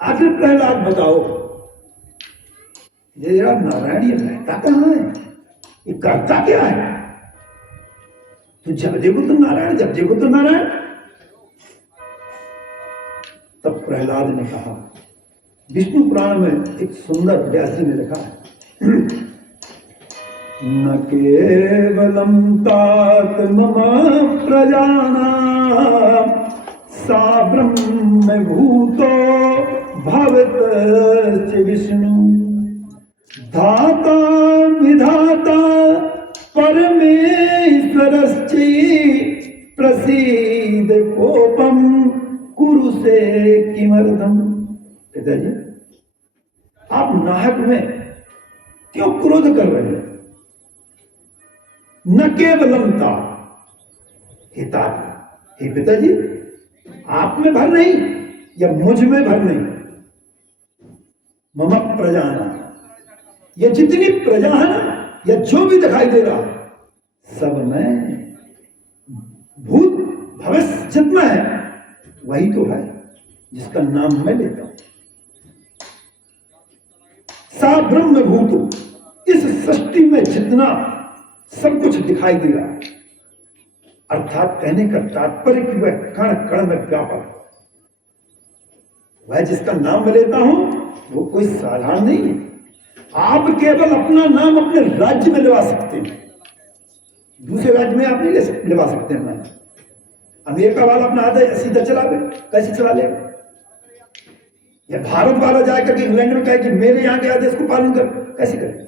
आखिर प्रहलाद बताओ ये यार नारायण ये रहता कहां है, ये करता क्या है? तो जब देखो तो नारायण, जब देखो तो नारायण। तब प्रहलाद ने कहा, विष्णु पुराण में एक सुंदर व्यास जी ने लिखा है, न केवलम तात मम प्रजानां सा ब्रह्म भूतो भवत विष्णु धाता विधाता परमेश्वरश्चि प्रसीद कोपम कुरु से किमर्थम। पिताजी आप नाहक में क्यों क्रोध कर रहे हैं? न केवलमता हिता, हे पिताजी आप में भर नहीं या मुझ में भर नहीं। मम प्रजाना, ये जितनी प्रजा है ना, या जो भी दिखाई दे रहा सब में भूत भविष्य जितना है वही तो है जिसका नाम मैं लेता हूं। सा ब्रह्म भूत, इस सृष्टि में जितना सब कुछ दिखाई दे रहा है, अर्थात कहने का तात्पर्य कि वह कण कण में व्यापक, वह जिसका नाम मैं लेता हूं वो कोई साधारण नहीं है। आप केवल अपना नाम अपने राज्य में लिवा सकते हैं, दूसरे राज्य में आप नहीं लिवा सकते हैं अपना नाम। अमेरिका वाला अपना आदेश सीधा चला ले, कैसे चला लेगा? या भारत वाला जाकर के इंग्लैंड में कहे कि मेरे यहाँ के आदेश को पालन कर, कैसे करें?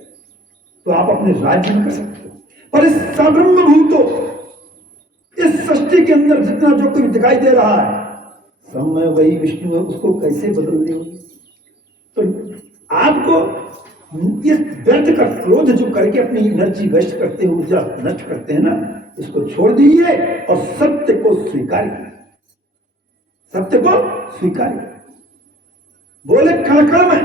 तो आप अपने राज्य में कर सकते हो, पर इस सब्रह्म भूतो, इस सृष्टि के अंदर जितना जो कुछ दिखाई दे रहा है सब में वही विष्णु है, उसको कैसे बदल देंगे? तो आपको इस व्यर्थ का क्रोध जो करके अपनी एनर्जी वेस्ट करते हैं, ऊर्जा नष्ट करते हैं ना, इसको छोड़ दीजिए और सत्य को स्वीकार कीजिए, सत्य को स्वीकार कीजिए। बोले कण में,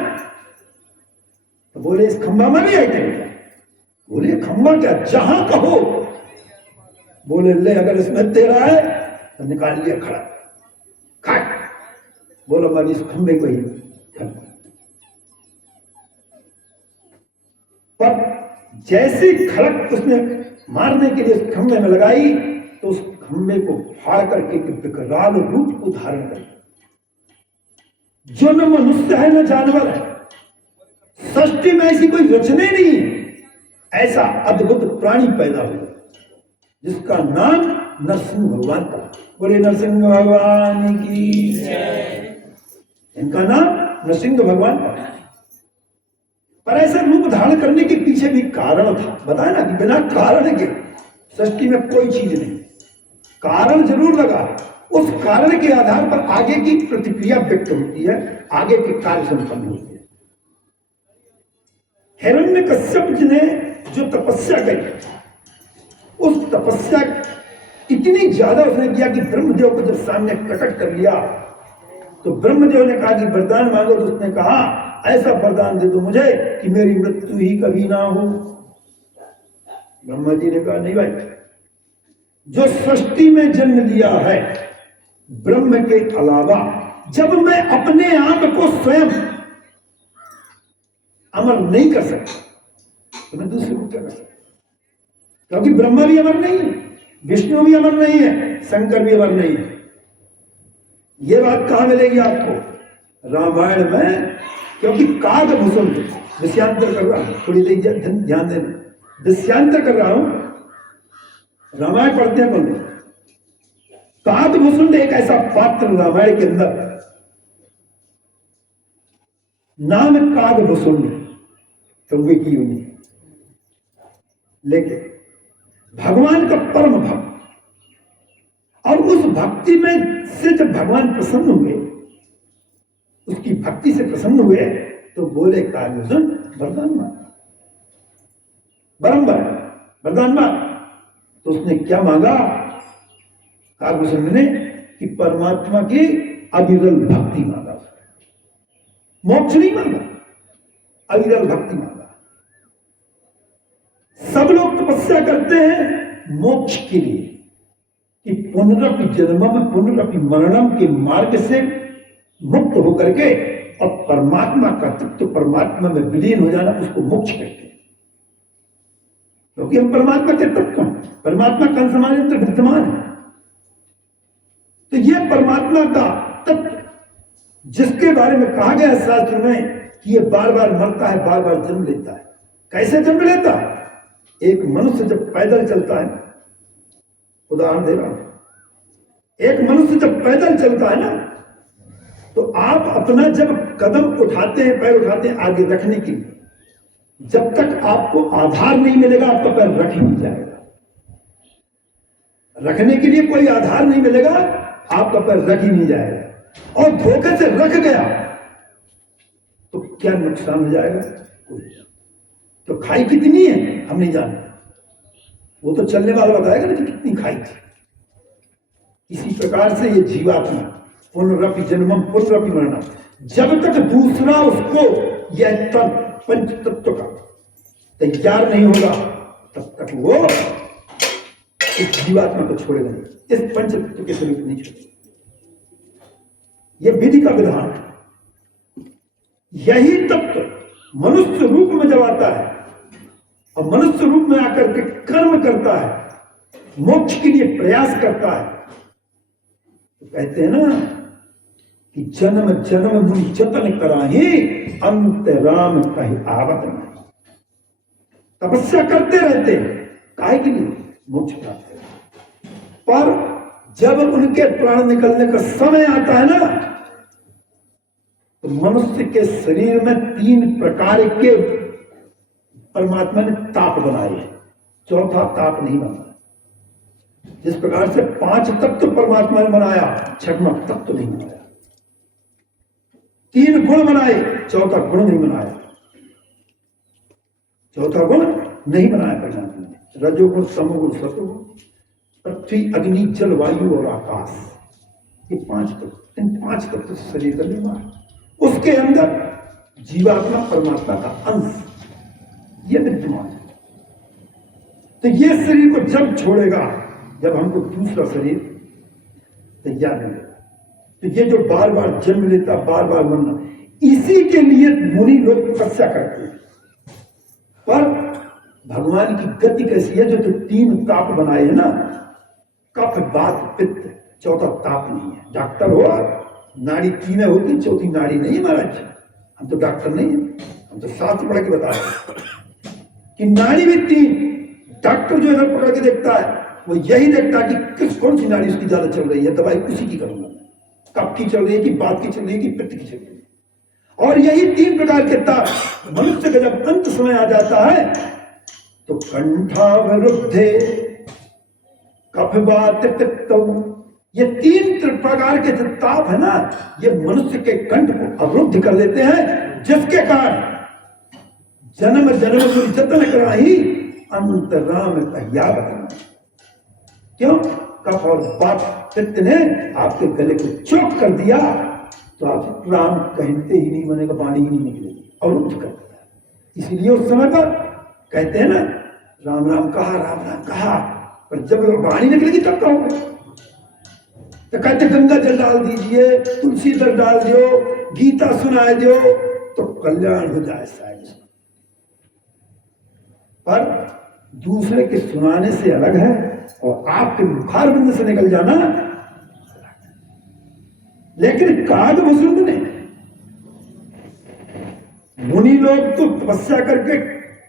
तो बोले इस खंभा में भी आइटम क्या? बोले खंभा क्या, जहां कहो। बोले ले अगर इसमें तेरा है तो निकाल लिया खड़ा काट। बोलो मैं इस खंभे को ही पर जैसी खड़क उसने मारने के लिए उस खंभे में लगाई तो उस खंभे को फाड़ करके विकराल रूप को धारण कर, जो न मनुष्य है न जानवर है, सृष्टि में ऐसी कोई रचना नहीं है, ऐसा अद्भुत प्राणी पैदा हुआ जिसका नाम नरसिंह भगवान पड़ा। बोले नरसिंह भगवान की, इनका नाम नरसिंह भगवान पड़ा। पर ऐसा रूप धारण करने के पीछे भी कारण था। बताया ना कि बिना कारण के सृष्टि में कोई चीज नहीं, कारण जरूर लगा, उस कारण के आधार पर आगे की प्रतिक्रिया व्यक्त होती है, आगे के कार्य संपन्न होते हैं। हिरण्यकश्यप जी ने जो तपस्या करी, उस तपस्या इतनी ज्यादा उसने किया कि ब्रह्मदेव को जब सामने प्रकट कर लिया तो ब्रह्मदेव ने कहा कि वरदान मांगो, तो उसने कहा ऐसा वरदान दे दो मुझे कि मेरी मृत्यु ही कभी ना हो। ब्रह्मा जी ने कहा नहीं भाई, जो सृष्टि में जन्म लिया है ब्रह्म के अलावा, जब मैं अपने आप को स्वयं अमर नहीं कर सकता तो मैं दूसरे को क्या कर सकता? क्योंकि ब्रह्मा भी अमर नहीं है, विष्णु भी अमर नहीं है, शंकर भी अमर नहीं है। यह बात कहां मिलेगी आपको? रामायण में। क्योंकि कागभूषण, विषयांतर कर रहा हूं, थोड़ी देर ध्यान देना, विषयांतर कर रहा हूं, रामायण पढ़ते हैं कौन? कागभूषण एक ऐसा पात्र रामायण के अंदर, नाम कागभूषण, कौवे की योनि, लेकिन भगवान का परम भक्त, और उस भक्ति में से जब भगवान प्रसन्न हुए, उसकी भक्ति से प्रसन्न हुए, तो बोले कागभूषण वरदान मांग, बारंबार वरदान मांग। तो उसने क्या मांगा कागभूषण ने? कि परमात्मा की अविरल भक्ति मांगा, मोक्ष नहीं मांगा, अविरल भक्ति मांगा। सब लोग तपस्या करते हैं मोक्ष के लिए, कि पुनरपि जन्मम पुनरपि मरणम के मार्ग से मुक्त होकर के और परमात्मा का तत्व, परमात्मा में विलीन हो जाना, उसको मोक्ष कहते हैं। क्योंकि हम परमात्मा के तत्व हैं, परमात्मा का समान विद्यमान है। तो यह परमात्मा का तत्व, जिसके बारे में कहा गया है शास्त्र में कि यह बार बार मरता है, बार बार जन्म लेता है। कैसे जन्म लेता है? एक मनुष्य जब पैदल चलता है, उदाहरण दे रहा हूं, एक मनुष्य जब पैदल चलता है ना, तो आप अपना जब कदम उठाते हैं, पैर उठाते हैं आगे रखने के लिए, जब तक आपको आधार नहीं मिलेगा आपका पैर रख ही नहीं जाएगा। रखने के लिए कोई आधार नहीं मिलेगा, आपका पैर रख ही नहीं जाएगा। और धोखे से रख गया तो क्या नुकसान हो जाएगा? तो खाई कितनी है हम नहीं जानते, वो तो चलने वाला बताएगा ना कि कितनी खाई थी। इसी प्रकार से ये जीवात्मा पुनरपि जन्मम पुनरपि मरणम, जब तक दूसरा उसको यह तत्व पंच तत्व का तैयार नहीं होगा, तब तक वो इस जीवात्मा को छोड़ेगा नहीं, इस पंच तत्व के स्वरूप नहीं छोड़ेगा। यह विधि का विधान है। यही तत्व मनुष्य रूप में जब आता है और मनुष्य रूप में आकर के कर्म करता है, मोक्ष के लिए प्रयास करता है, तो कहते हैं ना कि जन्म जन्म मुनि जतन कराही, अंत राम कहीं आवत नहीं। तपस्या करते रहते काहे के लिए? मोक्ष प्राप्त करने। पर जब उनके प्राण निकलने का समय आता है ना, तो मनुष्य के शरीर में 3 प्रकार के परमात्मा ने ताप बनाए हैं, चौथा ताप नहीं बना। जिस प्रकार से 5 तत्व परमात्मा ने बनाया, छठवां तत्व नहीं बनाया। 3 गुण बनाए, चौथा गुण नहीं बनाया, चौथा गुण नहीं बनाया परमात्मा ने। रजोगुण, तमोगुण, सतोगुण, पृथ्वी, अग्नि, जल, वायु और आकाश, ये 5 तत्व, इन 5 तत्व से शरीर का निर्माण। उसके अंदर जीवात्मा परमात्मा का अंश ये विद्यमान है। तो ये शरीर को जब छोड़ेगा, जब हमको दूसरा शरीर तैयार नहीं होगा, तो ये जो बार बार जन्म लेता, बार बार मरना, इसी के लिए मुनि लोग तपस्या करते हैं। पर भगवान की गति कैसी है? जो तो 3 ताप बनाए हैं ना, कफ, वात, पित्त, चौथा ताप नहीं है। डॉक्टर हो, नाड़ी 3 होती, चौथी नाड़ी नहीं है महाराज। हम तो डॉक्टर नहीं है, हम तो शास्त्र पढ़ के बता रहे हैं कि नाड़ी भी 3। डॉक्टर जो इधर पकड़ के देखता है, वो यही देखता है कि कौन सी नाड़ी उसकी ज्यादा चल रही है, दवाई उसी की करूंगा। कफ की चल रही है कि बात की चल रही है कि पित्त की चल रही है। और यही 3 प्रकार के ताप मनुष्य का जब अंत समय आ जाता है तो कंठावरुद्धे कफवात पित्तौ, ये 3 प्रकार के जो ताप है ना, ये मनुष्य के कंठ को अवरुद्ध कर देते हैं, जिसके कारण जन्म जन्म की जतन कराही अंतराम कहिया बतना। क्यों? कफ और वात पित्त ने आपके गले को चौक कर दिया तो आप राम कहते ही नहीं बनेगा, वाणी ही नहीं निकलेगी, अवरुद्ध कर दिया। इसीलिए उस समय पर कहते हैं ना, राम राम कहा, राम राम कहा, पर जब वाणी निकलेगी तब कहोगे। तो कहते गंगा जल डाल दीजिए, तुलसी जल डाल दो, गीता सुनाए दो तो कल्याण हो जाए शायद। पर दूसरे के सुनाने से अलग है और आपके मुखारबिंद से निकल जाना। लेकिन कागभूषुंड ने, मुनि लोग तो तपस्या करके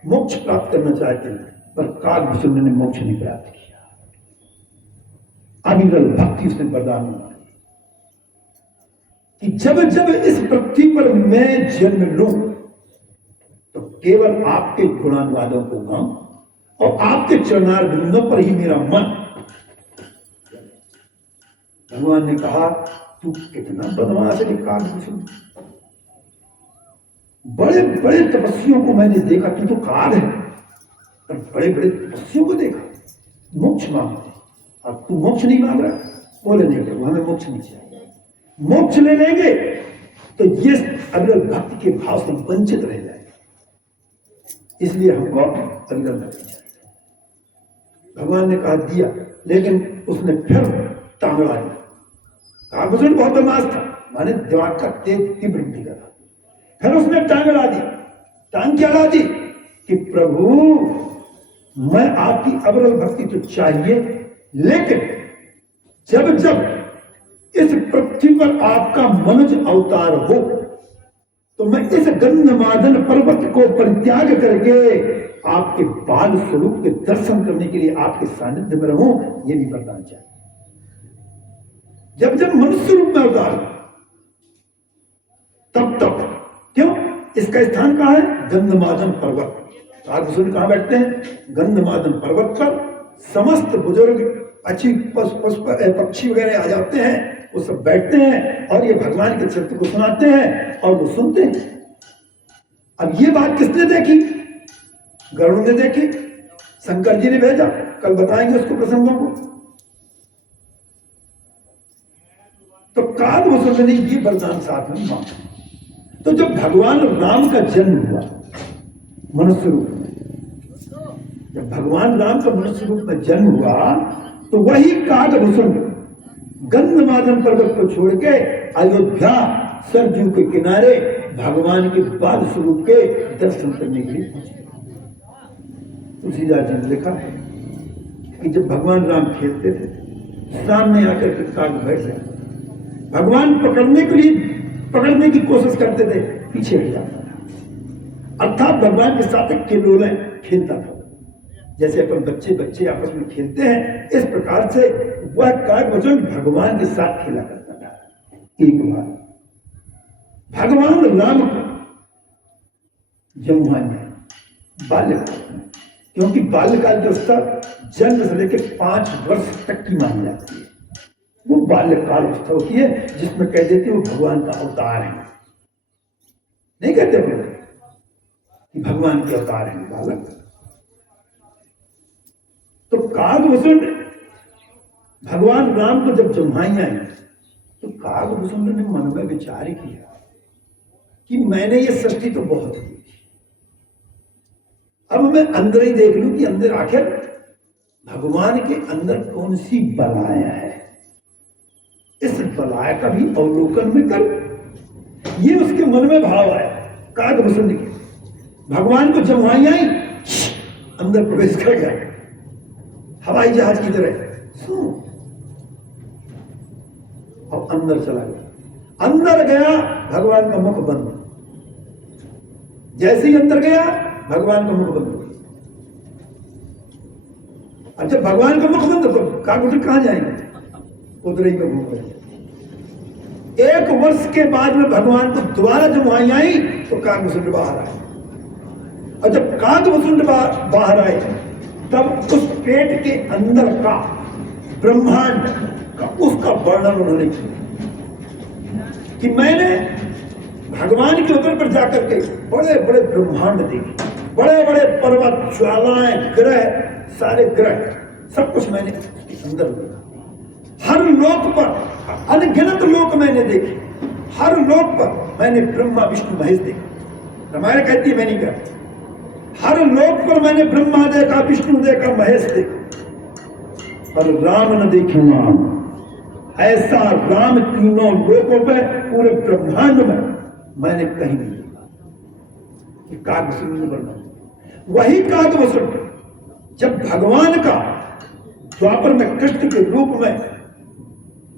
मोक्ष प्राप्त करना चाहते हैं, पर कागभूषुंड ने मोक्ष नहीं प्राप्त किया। अविरल भक्ति उसने वरदान मांगा कि जब जब इस पृथ्वी पर मैं जन्म लूं तो केवल आपके गुणानुवादों को गाऊं और आपके चरणार बिंदों पर ही मेरा मन। भगवान ने कहा, तू कितना बदमाश है कागभूषुंड, बड़े बड़े तपस्वियों को मैंने देखा, तू तो काग है, पर बड़े बड़े तपस्वियों को देखा मोक्ष मांगते, अब तू मोक्ष नहीं मांग रहा। बोले नहीं प्रभु, हमें मोक्ष नहीं चाहिए, मोक्ष ले लेंगे तो ये अविरल भक्ति के भाव से वंचित रह जाए, इसलिए हमको अविरल भक्ति चाहिए। भगवान ने कहा दिया, लेकिन उसने फिर तांगड़ा दिया। कागभूषुंड बहुत बदमाश था, माने दिमाग का तेज तीव्र बुद्धि का था। फिर उसने टांग अड़ा दी। टांग क्या अड़ा दी कि प्रभु मैं आपकी अविरल भक्ति तो चाहिए, लेकिन जब जब इस पृथ्वी पर आपका मनुज अवतार हो तो मैं इस गंधमादन पर्वत को परित्याग करके आपके बाल स्वरूप के दर्शन करने के लिए आपके सानिध्य में रहूं, यह भी वरदान चाहिए। जब जब मनुष्य रूप में अवतार तब तब, क्यों? इसका स्थान कहां है? गंधमादन पर्वत। कागभूषुंड कहां बैठते हैं? गंधमादन पर्वत पर। समस्त बुजुर्ग अच्छी पक्षी वगैरह आ जाते हैं, वो सब बैठते हैं और ये भगवान के चरित्र को सुनाते हैं और वो सुनते हैं। अब ये बात किसने देखी? गरुड़ ने देखी, शंकर जी ने भेजा, कल बताएंगे उसको प्रसंगों को। तो कागभूषुंड ने ये वरदान साथ में मांगा। तो जब भगवान राम का जन्म हुआ मनुष्य रूप में, जब भगवान राम का मनुष्य रूप में जन्म हुआ तो वही कागभूषुंड गंधमादन पर्वत को छोड़ के अयोध्या सरजू के किनारे भगवान के बाल स्वरूप के दर्शन करने के लिए पहुंचे। तुलसीदास जी ने लिखा है कि जब भगवान राम खेलते थे, सामने आकर के काग बैठ जाता, भगवान पकड़ने की कोशिश करते थे, पीछे हट जाता था। अर्थात भगवान के साथ एक किलोले खेलता था, जैसे अपन बच्चे आपस में खेलते हैं, इस प्रकार से वह कागभूषुंड भगवान के साथ खेला करता था। एक बार भगवान राम को जमुना में बाल्यकाल में, क्योंकि बाल्यकाल जो उसका जन्म से लेकर 5 वर्ष तक की मानी जाती है, वो बाल्यकाल अवस्था होती है जिसमें कह देते वो भगवान का अवतार है। नहीं कहते बोले कि भगवान के अवतार है बालक। तो कागभूषुंड भगवान राम को जब जमुनाई आई तो कागभूषुंड ने मन में विचार किया कि मैंने ये सृष्टि तो बहुत की, अब मैं अंदर ही देख लूं कि अंदर आखिर भगवान के अंदर कौन सी बलाया है, इस बलाया का भी अवलोकन में कर। ये उसके मन में भाव आया कागभूषुंड के। भगवान को जमुनाई आई, अंदर प्रवेश कर गया हवाई जहाज की तरह, और अंदर चला गया। अंदर गया, भगवान का मुख बंद। जैसे ही अंदर गया, भगवान का मुख बंद हो गया। अच्छा, भगवान का मुख बंद तो कागभूषुंड कहां जाएंगे? उधर ही में घूम रहे। 1 वर्ष के बाद में भगवान को दोबारा जब वहां आई तो काकभूषुंड बाहर आए, और जब काकभूषुंड बाहर आए तब उस पेट के अंदर का ब्रह्मांड का उसका वर्णन उन्होंने किया कि मैंने भगवान के उदर पर जाकर के बड़े बड़े ब्रह्मांड देखे, बड़े बड़े पर्वत, ज्वालाएं, ग्रह, सारे ग्रह, सब कुछ मैंने उसके अंदर देखा। हर लोक पर अनगिनत लोक मैंने देखे, हर लोक पर मैंने ब्रह्मा विष्णु महेश देखे। रामायण कहती है, मैं नहीं कहती। हर लोक पर मैंने ब्रह्मा देखा, विष्णु देखा, महेश देखा, पर राम न देखे राम। ऐसा राम तीनों लोकों पे, पूरे ब्रह्मांड में मैंने कहीं नहीं देखा कि काकभूषुंड वर्णन। वही काकभूषुंड जब भगवान का द्वापर में कृष्ण के रूप में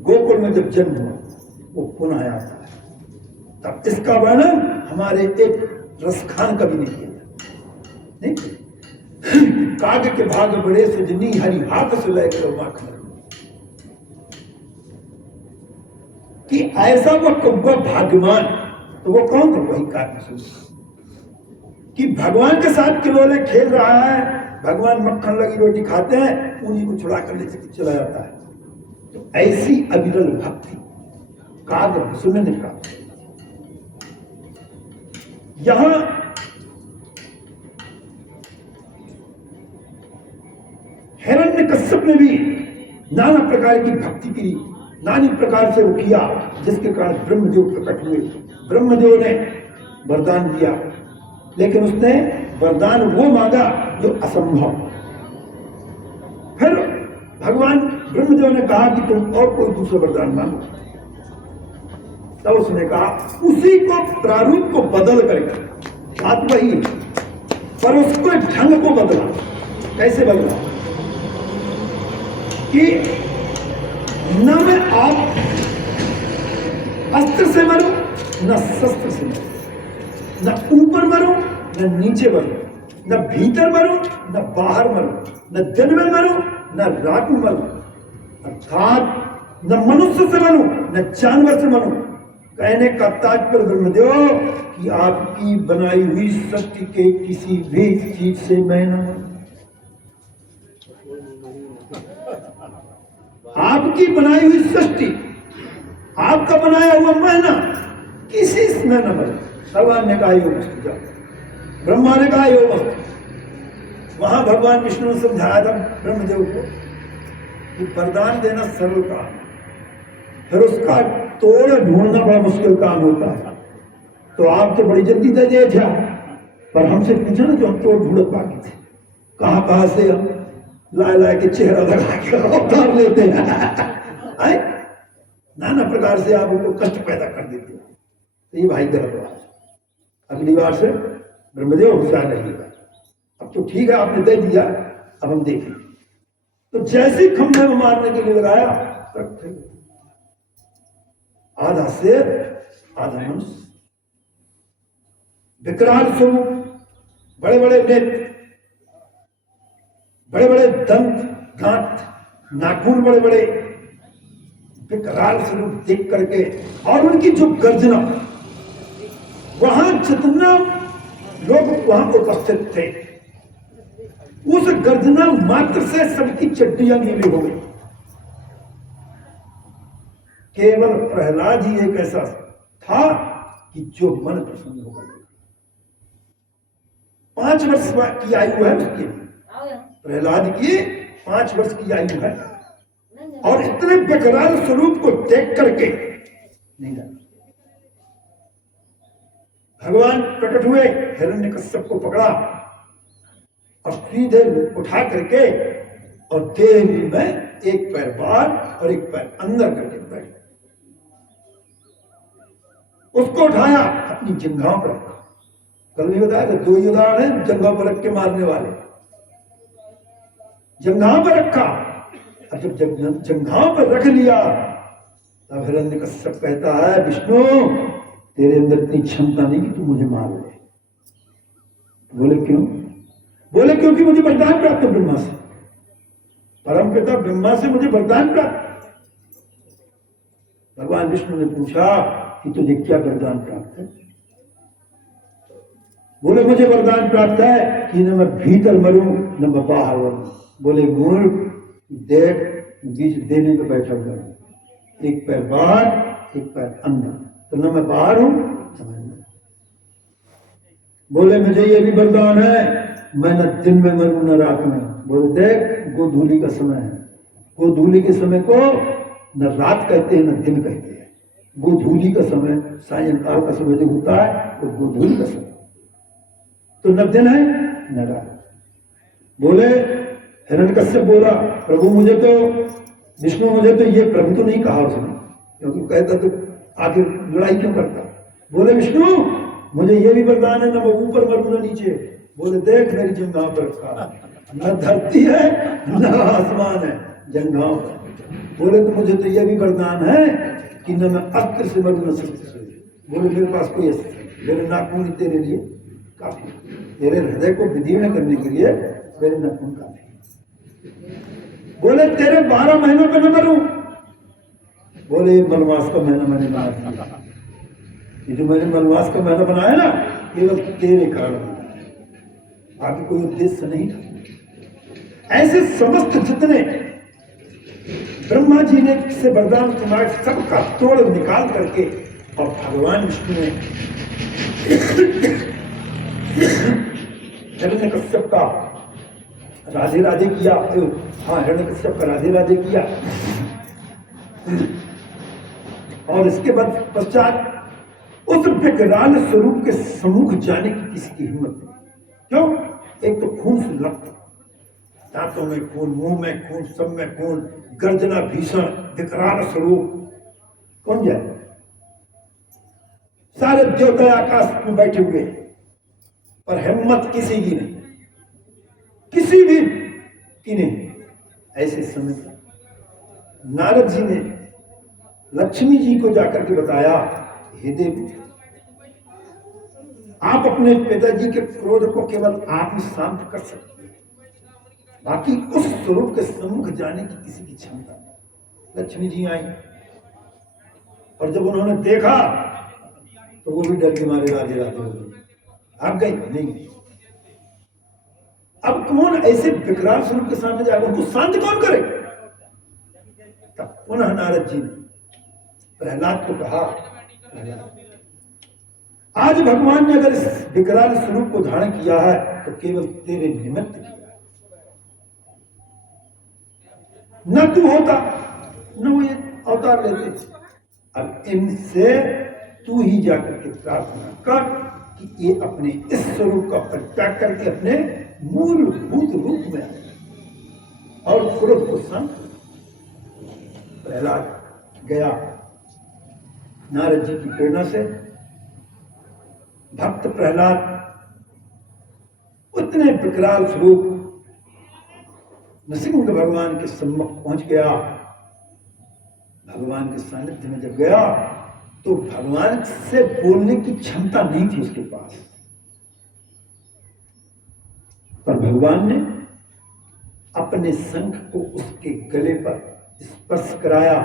गोकुल में जब जन्म हुआ, वो पुनः आता है, तब इसका वर्णन हमारे एक रसखान कभी नहीं किया नहीं। काग के भाग बड़े सजनी, हरि हाथ से ले गए माखन, कि ऐसा वो कौवा भाग्यवान, तो वो कौन था? वही काकभूषुंड कि भगवान के साथ किलोले खेल रहा है, भगवान मक्खन लगी रोटी खाते हैं, उन्हीं को छुड़ा कर ले चला जाता है। तो ऐसी अविरल भक्ति काकभूषुंड ने प्राप्त। यहां हिरण्यकश्यप ने भी नाना प्रकार की भक्ति की, नानी प्रकार से वो किया, जिसके कारण ब्रह्मदेव प्रकट हुए। ब्रह्मदेव ने वरदान दिया, लेकिन उसने वरदान वो मांगा जो असंभव। फिर भगवान ब्रह्मदेव ने कहा कि तुम और कोई दूसरा वरदान मांगो। तब उसने कहा, उसी को प्रारूप को बदल करके, बात वही है, पर उसको ढंग को बदला। कैसे बदला? कि न मैं आप अस्त्र से मरूं, न शस्त्र से मरूं, न ऊपर मरूं न नीचे मरूं, न भीतर मरूं न बाहर मरूं, न दिन में मरूं न रात में मरूं, अर्थात न मनुष्य से मरूं न जानवर से मरूं। कहने का तात्पर्य ब्रह्मदेव कि आपकी बनाई हुई सृष्टि के किसी भी चीज से मैं न मरूं। आपकी बनाई हुई सृष्टि, आपका बनाया हुआ महीना, किसी से मैं न मरूं। भगवान ने कहा योग वस्तु जाओ, ब्रह्मा ने कहा योग वस्तु। वहां भगवान विष्णु ने समझाया था ब्रह्मदेव को कि वरदान देना सरल काम, फिर उसका तोड़ ढूंढना बड़ा मुश्किल काम होता है। तो आप तो बड़ी जल्दी दे दिए थे, पर हमसे पूछा ना जो हम तोड़ ढूंढ बाकी थे, कहां से हम ला के चेहरा लगा के उतार लेते हैं, नाना प्रकार से आप उनको कष्ट पैदा कर देते हैं। तो ये भाई गलत बात है। अगली बार से ब्रह्मदेव होशियार रहिएगा। अब तो ठीक है, आपने दे दिया, अब हम देखें। तो जैसे खंभे में मारने के लिए लगाया, आधा शेर आधा मनुष्य, विकराल स्वरूप, बड़े बड़े नेत्र, बड़े बड़े दंत, दांत, नाखून बड़े बड़े, विकराल स्वरूप देख करके, और उनकी जो गर्जना, वहां जितना लोग वहां उपस्थित थे, उस गर्जना मात्र से सबकी चड्डियां गीली हो गई। केवल प्रहलाद ही एक ऐसा था कि जो मन प्रसन्न हो गया। 5 वर्ष की आयु है उसकी, प्रहलाद की 5 वर्ष की आयु है, और इतने विकराल स्वरूप को देख करके नहीं जाना। भगवान प्रकट हुए, हिरण्यकश्यप को पकड़ा और सीधे उठा करके, और देवी में एक पैर बाहर और एक पैर अंदर करके बैठ, उसको उठाया, अपनी जंघाओं पर रखा। कल भी बताया था, 2 ही उदाहरण है जंघाओं पर रख के मारने वाले। जंघाओं पर रखा, और जब जंघाओं पर रख लिया, तब हिरण्यकश्यप कहता है, विष्णु तेरे अंदर इतनी क्षमता नहीं कि तू मुझे मार ले। बोले क्यों? बोले क्योंकि मुझे वरदान प्राप्त है ब्रह्मा से, परम पिता ब्रह्मा से मुझे वरदान प्राप्त। भगवान विष्णु ने पूछा कि तुझे क्या वरदान प्राप्त है? बोले मुझे वरदान प्राप्त है कि न मैं भीतर मरूं न मैं बाहर मरूं। बोले मूर्ख, देख बीच देने पे बैठा हुआ हूं, एक पैर बाहर एक पैर अंदर, तो न मैं बाहर हूं न मैं अंदर। बोले मुझे ये भी वरदान है, मैं न दिन में मरूं न रात में। बोले देख गोधूली का समय है, गोधूली के समय को न रात कहते हैं न दिन कहते हैं। गोधूली का समय सायंकाल का समय जो होता है वो गोधूली का समय, तो न दिन है न रात। बोले हिरण्यकश्यप बोला प्रभु मुझे तो, विष्णु मुझे तो ये प्रभु तो नहीं कहा उसने, क्योंकि कहता तो आखिर लड़ाई क्यों करता। बोले विष्णु मुझे ये भी वरदान है, न मैं ऊपर मरूं न नीचे। बोले देख मेरी जंघाओं पर रखा, न धरती है न आसमान है, जंघाओं पर। बोले तो मुझे तो ये भी वरदान है कि न मैं अस्त्र से मरूं न शस्त्र से। बोले मेरे पास कोई अस्त्र नहीं, मेरे नाखून तेरे लिए काफी, तेरे हृदय को विदीर्ण करने के लिए मेरे नाखून काफी। बोले तेरे 12 महीनों पे न मरूं। बोले मलमास का महीना मैंने बना दिया, ये जो मैंने मलमास का महीना बनाया ना केवल तेरे कारण, बाकी कोई उद्देश्य नहीं था। ऐसे समस्त जितने ब्रह्मा जी ने से वरदान सुनाए सबका तोड़ निकाल करके और भगवान विष्णु ने हिरण्यकश्यप का राधे राधे किया। हाँ, हिरण्यकश्यप का राधे राधे किया। और इसके बाद पश्चात उस विकराल स्वरूप के सम्मुख जाने की किसी की हिम्मत नहीं। क्यों? एक तो खून से लपट, दांतों में खून, मुंह में खून, सब में खून, गर्जना भीषण विकराल स्वरूप, कौन जाए? सारे देवता आकाश में बैठे हुए, पर हिम्मत किसी की नहीं, किसी भी की नहीं। ऐसे समय नारद जी ने लक्ष्मी जी को जाकर के बताया, हे देवी आप अपने पिताजी के क्रोध को केवल आप ही शांत कर सकते हैं, बाकी उस स्वरूप के सम्मुख जाने की किसी की क्षमता नहीं। लक्ष्मी जी आई और जब उन्होंने देखा तो वो भी डर के मारे राधे राधे हो गई, भाग गई नहीं। अब कौन ऐसे विकराल स्वरूप के सामने जाएगा, उनको शांत कौन करे? तब पुनः नारद जी ने प्रहलाद को कहा, आज भगवान ने अगर इस विकराल स्वरूप को धारण किया है तो केवल तेरे निमित्त किया है, न तू होता न वो ये अवतार लेते। अब इनसे तू ही जाकर के प्रार्थना कर कि ये अपने इस स्वरूप का परित्याग करके अपने मूलभूत रूप में आए और क्रोध को शांत। प्रहलाद गया, नारद जी की प्रेरणा से भक्त प्रहलाद उतने विकराल स्वरूप नृसिंह भगवान के सम्मुख पहुंच गया। भगवान के सानिध्य में जब गया तो भगवान से बोलने की क्षमता नहीं थी उसके पास, पर भगवान ने अपने शंख को उसके गले पर स्पर्श कराया,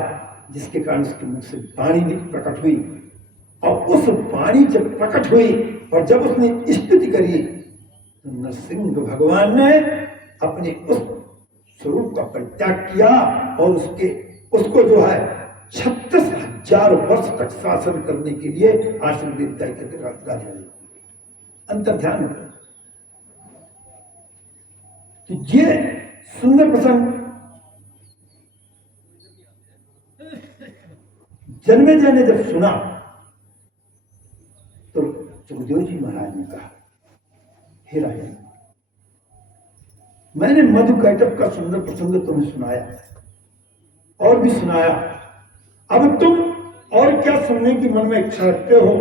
जिसके कारण उसके मुख से वाणी प्रकट हुई। और उस वाणी जब प्रकट हुई और जब उसने स्तुति करी तो नरसिंह भगवान ने अपने उस स्वरूप का परित्याग किया और उसको जो है 36,000 वर्ष तक शासन करने के लिए आश्रम देवता करके राजा अंतर ध्यान होता। तो ये सुंदर प्रसंग जन्मेजय ने जब सुना तो सुखदेव जी महाराज ने कहा, हे राजन, मैंने मधु कैटभ का सुंदर प्रसंग तुम्हें सुनाया और भी सुनाया, अब तुम और क्या सुनने की मन में इच्छा रखते हो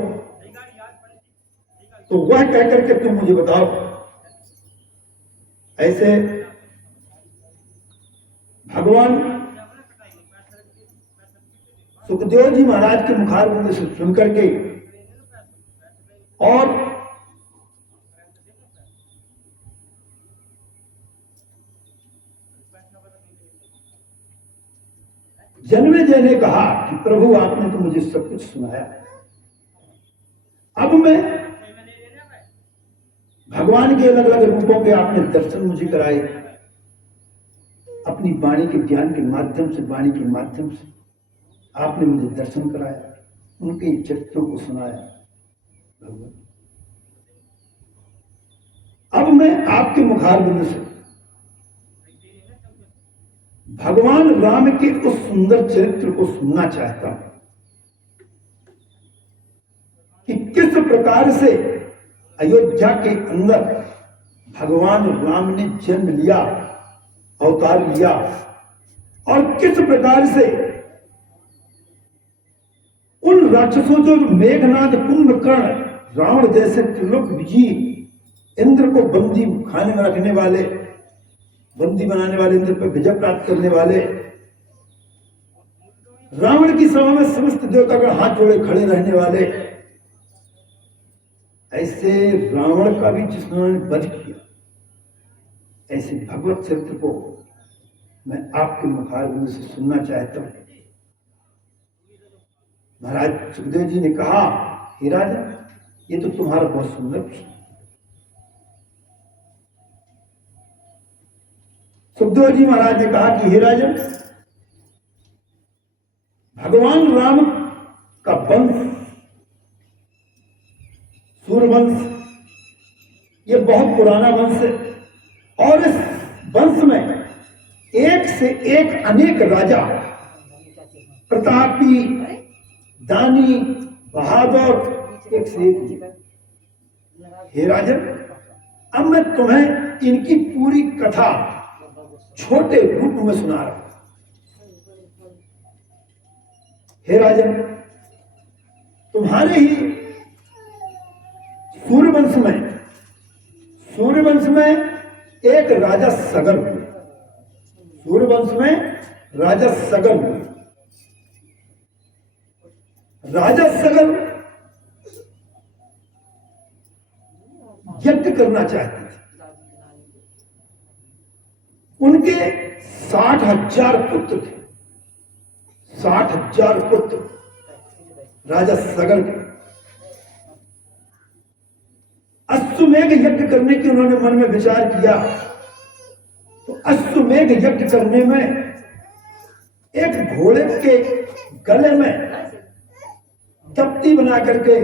तो वह कहकर के तुम मुझे बताओ। ऐसे भगवान सुखदेव जी महाराज के मुखारबिंद से सुनकर के और जन्मेजय ने कहा कि प्रभु आपने मुझे सब कुछ सुनाया है। अब मैं भगवान के अलग अलग रूपों के आपने दर्शन मुझे कराए, अपनी वाणी के ज्ञान के माध्यम से, वाणी के माध्यम से आपने मुझे दर्शन कराया, उनके चरित्रों को सुनाया। भगवान, अब मैं आपके मुखारबिंद से भगवान राम के उस सुंदर चरित्र को सुनना चाहता हूं कि किस प्रकार से अयोध्या के अंदर भगवान राम ने जन्म लिया, अवतार लिया, और किस प्रकार से उन राक्षसों जो मेघनाद, कुंभकर्ण, रावण जैसे त्रिलोक विजयी, इंद्र को बंदी खाने में रखने वाले, बंदी बनाने वाले, इंद्र पर विजय प्राप्त करने वाले, रावण की सभा में समस्त देवतागण हाथ जोड़े खड़े रहने वाले, ऐसे रावण का भी जिन्होंने वध किया, ऐसे भगवत चरित्र को मैं आपके मुखारबिंद से सुनना चाहता हूं। महाराज सुखदेव जी ने कहा, हे राजा, ये तो तुम्हारा बहुत सुंदर प्रश्न। सुखदेव जी महाराज ने कहा कि हे राजन, भगवान राम का वंश, सूर्यवंश, ये बहुत पुराना वंश है, और इस वंश में एक से एक अनेक राजा, प्रतापी, दानी, बहादुर, एक से एक। हे राजन, अब मैं तुम्हें इनकी पूरी कथा छोटे रूप में सुना रहा हूं। हे राजन, तुम्हारे ही सूर्यवंश में एक राजा सगर हुए, सूर्यवंश में राजा सगर हुए। राजा सगर यज्ञ करना चाहते थे। उनके 60,000 पुत्र थे, 60,000 पुत्र राजा सगर के। अश्वमेघ यज्ञ करने की उन्होंने मन में विचार किया, तो अश्वमेघ यज्ञ करने में एक घोड़े के गले में तख्ती बना करके,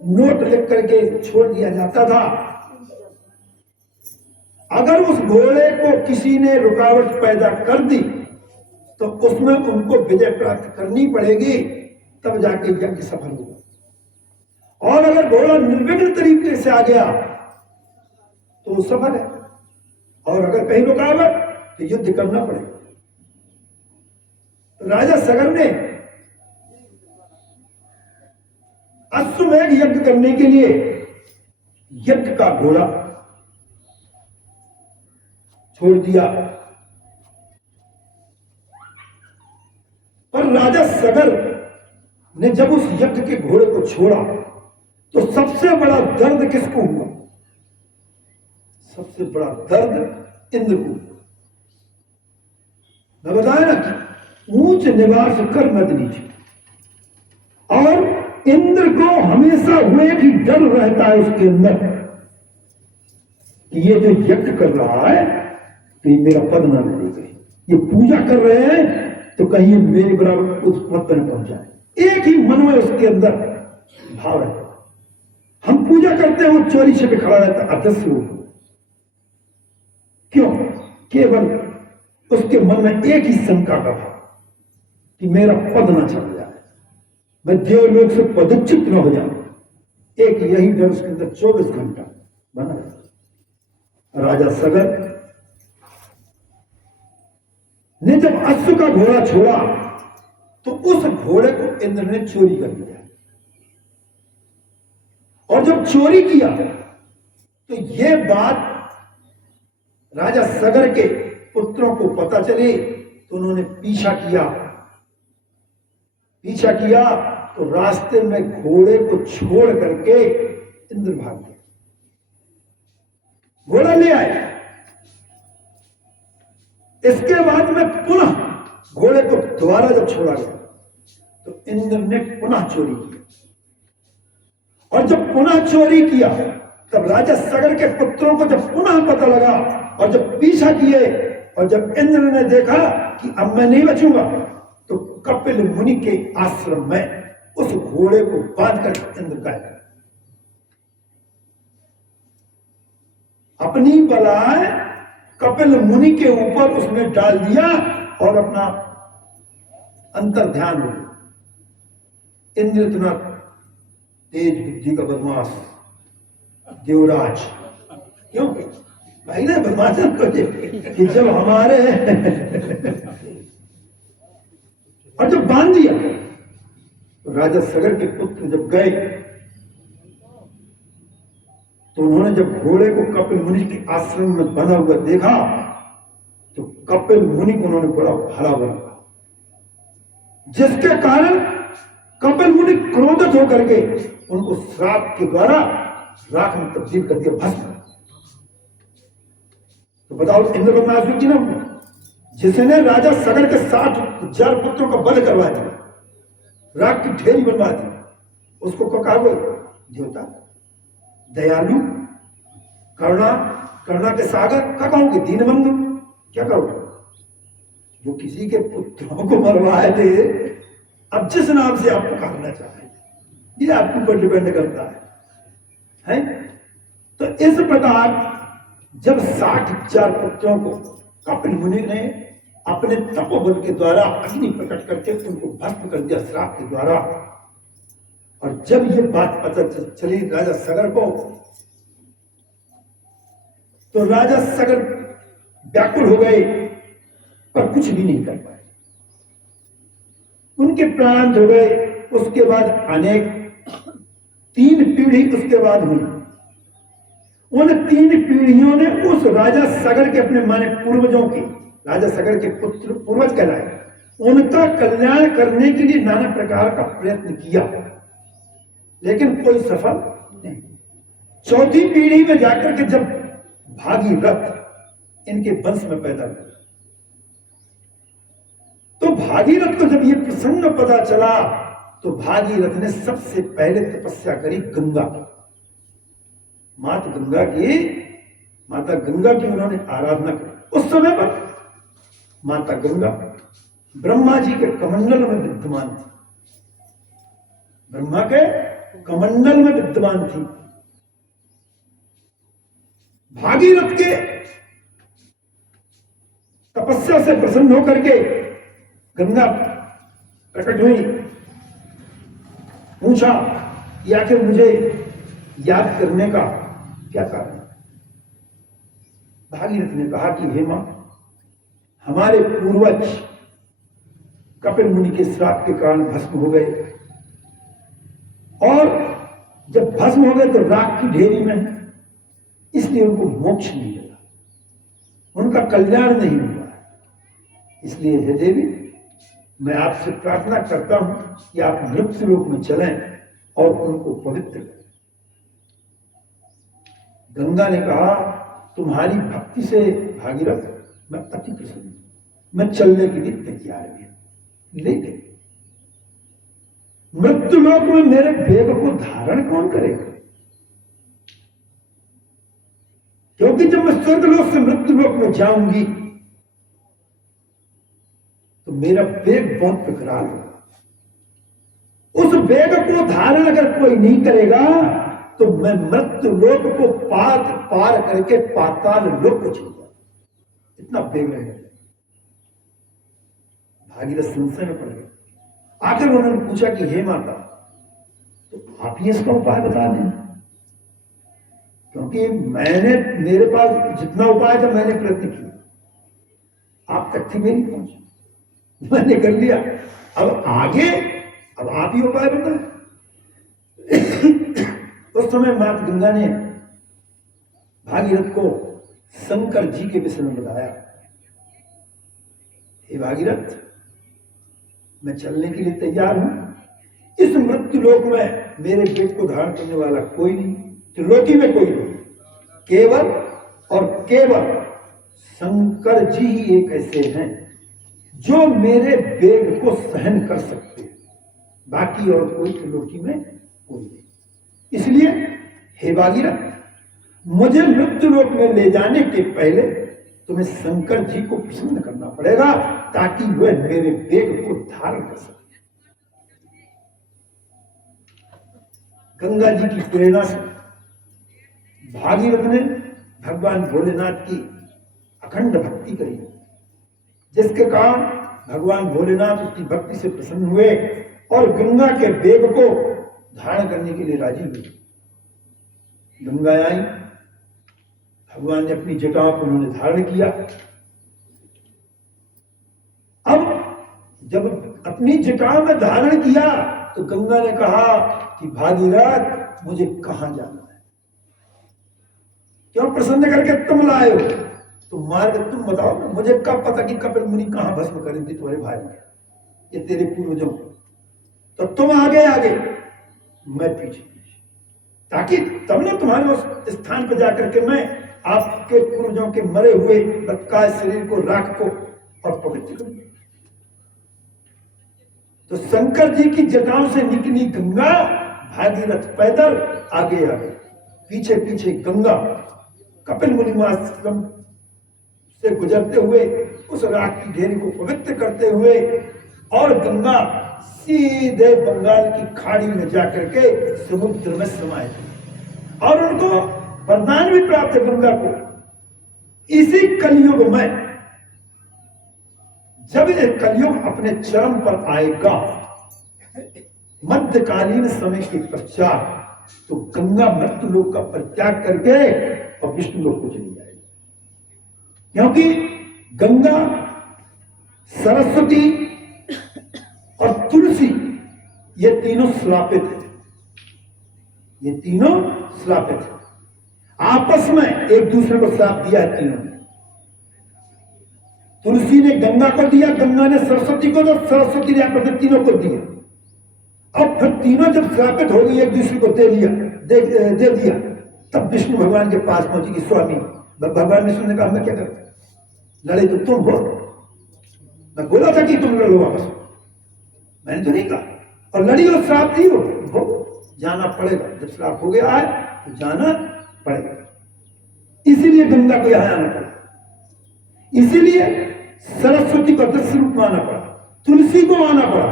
नोट लिख करके छोड़ दिया जाता था। अगर उस घोड़े को किसी ने रुकावट पैदा कर दी तो उसमें उनको विजय प्राप्त करनी पड़ेगी, तब जाके यज्ञ सफल होगा। और अगर घोड़ा निर्विघ्न तरीके से आ गया तो वो सफल है, और अगर कहीं रुकावट तो युद्ध करना पड़ेगा। तो राजा सगर ने अश्वमेघ यज्ञ करने के लिए यज्ञ का घोड़ा छोड़ दिया। पर राजा सगर ने जब उस यज्ञ के घोड़े को छोड़ा तो सबसे बड़ा दर्द किसको हुआ? सबसे बड़ा दर्द इंद्र को। मैं बताया ना कि ऊंच निवास कर मत नीचे, और इंद्र को हमेशा हुए कि डर रहता है उसके अंदर कि ये जो यज्ञ कर रहा है तो ये मेरा पद ना ले गए, ये पूजा कर रहे हैं तो कहीं मेरे बराबर उस पद पर न पहुंच जाए। एक ही मन में उसके अंदर भाव है। हम पूजा करते हैं, वो चोरी छिपे खड़ा रहता है, अदस्य हो। क्यों? केवल उसके मन में एक ही शंका का भाव कि मेरा पद ना चल जाए, मैं देवलोक से पदच्युत न हो जाऊं। एक यही डर उसके अंदर 24 घंटा बना रहता। राजा सगर ने जब अश्व का घोड़ा छोड़ा तो उस घोड़े को इंद्र ने चोरी कर लिया, और जब चोरी किया तो यह बात राजा सगर के पुत्रों को पता चली, तो उन्होंने पीछा किया तो रास्ते में घोड़े को छोड़ करके इंद्र भाग गया। घोड़ा ले आए। इसके बाद में पुनः घोड़े को दोबारा जब छोड़ा गया तो इंद्र ने पुनः चोरी किया, और जब पुनः चोरी किया तब राजा सगर के पुत्रों को जब पुनः पता लगा और जब पीछा किए, और जब इंद्र ने देखा कि अब मैं नहीं बचूंगा, तो कपिल मुनि के आश्रम में उस घोड़े को बांधकर इंद्र का अपनी बलाय कपिल मुनि के ऊपर उसमें डाल दिया और अपना अंतर ध्यान हो गया। इंद्र इतना तेज बुद्धि का बदमाश देवराज, क्यों भाई ने बदमाश कि जब हमारे और जब बांध दिया तो राजा सगर के पुत्र जब गए तो उन्होंने जब घोड़े को कपिल मुनि के आश्रम में बंधा हुआ देखा तो कपिल मुनि को उन्होंने बड़ा भला बना, जिसके कारण कपिल मुनि क्रोधित होकर के उनको श्राप के द्वारा राख में तब्दील कर दिया, भस्म। तो बताओ इंद्र बदमाश व्यक्ति ना, जिसने राजा सगर के 60,000 पुत्रों का वध करवा दिया, राख की ढेरी बनवा दी, उसको को कहा देवता, दयालु, करुणा के सागर क्या कहोगे, दीनबंधु क्या कहोगे? जो किसी के पुत्रों को मरवाए थे, अब जिस नाम से आप पुकारना चाहें ये आपके ऊपर डिपेंड करता है? तो इस प्रकार जब 60,000 पुत्रों को कपिल मुनि ने अपने तपोबल के द्वारा अग्नि प्रकट करके उनको भस्म कर दिया श्राप के द्वारा, और जब ये बात पता चली राजा सगर को, तो राजा सगर व्याकुल हो गए पर कुछ भी नहीं कर पाए, उनके प्राण हो गए। उसके बाद अनेक 3 पीढ़ी उसके बाद हुई, उन 3 पीढ़ियों ने उस राजा सगर के अपने माने पूर्वजों के, राजा सगर के पुत्र पूर्वज कहलाए, उनका कल्याण करने के लिए नाना प्रकार का प्रयत्न किया, लेकिन कोई सफल नहीं। 4थी पीढ़ी में जाकर के जब भागीरथ इनके वंश में पैदा हुआ, तो भागीरथ को जब ये प्रसंग पता चला तो भागीरथ ने सबसे पहले तपस्या करी गंगा की, माता गंगा की उन्होंने आराधना की। उस समय पर माता गंगा ब्रह्मा जी के कमंडल में विद्यमान थी, ब्रह्मा के कमंडल में विद्यमान थी। भागीरथ के तपस्या से प्रसन्न होकर के गंगा प्रकट हुई, पूछा कि आखिर मुझे याद करने का क्या कारण? भागीरथ ने कहा कि हे मां, हमारे पूर्वज कपिल मुनि के श्राप के कारण भस्म हो गए, और जब भस्म हो गए तो राख की ढेरी में, इसलिए उनको मोक्ष नहीं मिला, उनका कल्याण नहीं हुआ। इसलिए हे देवी, मैं आपसे प्रार्थना करता हूं कि आप मृत्यु लोक में चलें और उनको पवित्र करें। गंगा ने कहा, तुम्हारी भक्ति से भागीरथ मैं अति प्रसन्न हूं, मैं चलने के लिए तैयार भी हूं, लेकिन मृत्यु लोक में मेरे वेग को धारण कौन करेगा? क्योंकि जब मैं स्वर्गलोक से मृत्यु लोक में जाऊंगी तो मेरा वेग बहुत विकराल होगा। उस वेग को धारण अगर कोई नहीं करेगा तो मैं मृत्यु लोक को पार करके पाताल लोक को चल जाऊंगा, इतना वेग रहेगा। भागीरथ संशय में पड़ गया। आखिर उन्होंने पूछा कि हे माता, तो आप ही इसका उपाय बता दें, क्योंकि मेरे पास जितना उपाय था मैंने प्रयत्न किया, आप तक थी मेरी पहुंच, मैंने कर लिया, अब आगे अब आप ही उपाय बताएं। उस समय माता गंगा ने भागीरथ को शंकर जी के विषय में बताया। हे भागीरथ, मैं चलने के लिए तैयार हूं, इस मृत्यु लोक में मेरे पेट को धारण करने वाला कोई नहीं, त्रिलोकी में कोई नहीं, केवल और केवल शंकर जी ही एक ऐसे हैं जो मेरे वेग को सहन कर सकते हैं। बाकी और कोई त्रिलोकी में कोई नहीं। इसलिए हे भागीरथ, मुझे मृत्यु लोक में ले जाने के पहले तुम्हें शंकर जी को प्रसन्न करना पड़ेगा ताकि वह मेरे वेग को धारण कर सके। गंगा जी की प्रेरणा से भागीरथ ने भगवान भोलेनाथ की अखंड भक्ति करी, जिसके कारण भगवान भोलेनाथ उसकी भक्ति से प्रसन्न हुए और गंगा के वेग को धारण करने के लिए राजी हुए। गंगा आई, भगवान ने अपनी जटाओं को उन्होंने धारण किया। अब जब अपनी जटाओं में धारण किया तो गंगा ने कहा कि भागीरथ, मुझे कहां जाना है, क्यों प्रसन्न करके तुम लाए हो, तो मार्ग तुम बताओ ना, मुझे कब पता कि कपिल मुनि कहां भस्म करें थे तुम्हारे भाई ने, ये तेरे पूर्वजों को, तो तुम आगे आगे मैं पीछे पीछे, ताकि तब ना तुम्हारे उस स्थान पर जाकर के मैं आपके पूर्वजों के मरे हुए बतकाए शरीर को, राख को और पवित्र करूं। तो शंकर जी की जटाओं से निकली गंगा, भागीरथ पैदल आगे आगे, पीछे पीछे गंगा, कपिल मुनि आश्रम से गुजरते हुए उस राख की ढेरी को पवित्र करते हुए, और गंगा सीधे बंगाल की खाड़ी में जाकर के समुद्र में समाये। और उनको वरदान भी प्राप्त है गंगा को, इसी कलयुग में जब यह कलयुग अपने चरम पर आएगा, मध्यकालीन समय के पश्चात, तो गंगा मृत्यु लोक का परित्याग करके और विष्णु लोक को चली जाएगी। क्योंकि गंगा, सरस्वती और तुलसी ये तीनों श्रापित है, ये तीनों श्रापित है, आपस में एक दूसरे को श्राप दिया है तीनों ने। तुलसी ने गंगा को दिया, गंगा ने सरस्वती को, तो सरस्वती ने अपने तीनों को दिया। अब फिर तीनों जब श्रापित हो गई, एक दूसरे को दे दिया, तब विष्णु भगवान के पास पहुंची कि स्वामी, भगवान विष्णु ने कहा मैं क्या करूं, लड़े तो तुम हो, मैं बोला था कि तुम लड़ो वापस, मैंने तो नहीं कहा, और लड़ी और श्राप दी हो, जाना पड़ेगा, जब श्राप हो गया है तो जाना पड़ेगा। इसीलिए गंगा को यहां आना पड़ा, इसीलिए सरस्वती को दृश्य रूप माना पड़ा, तुलसी को माना पड़ा।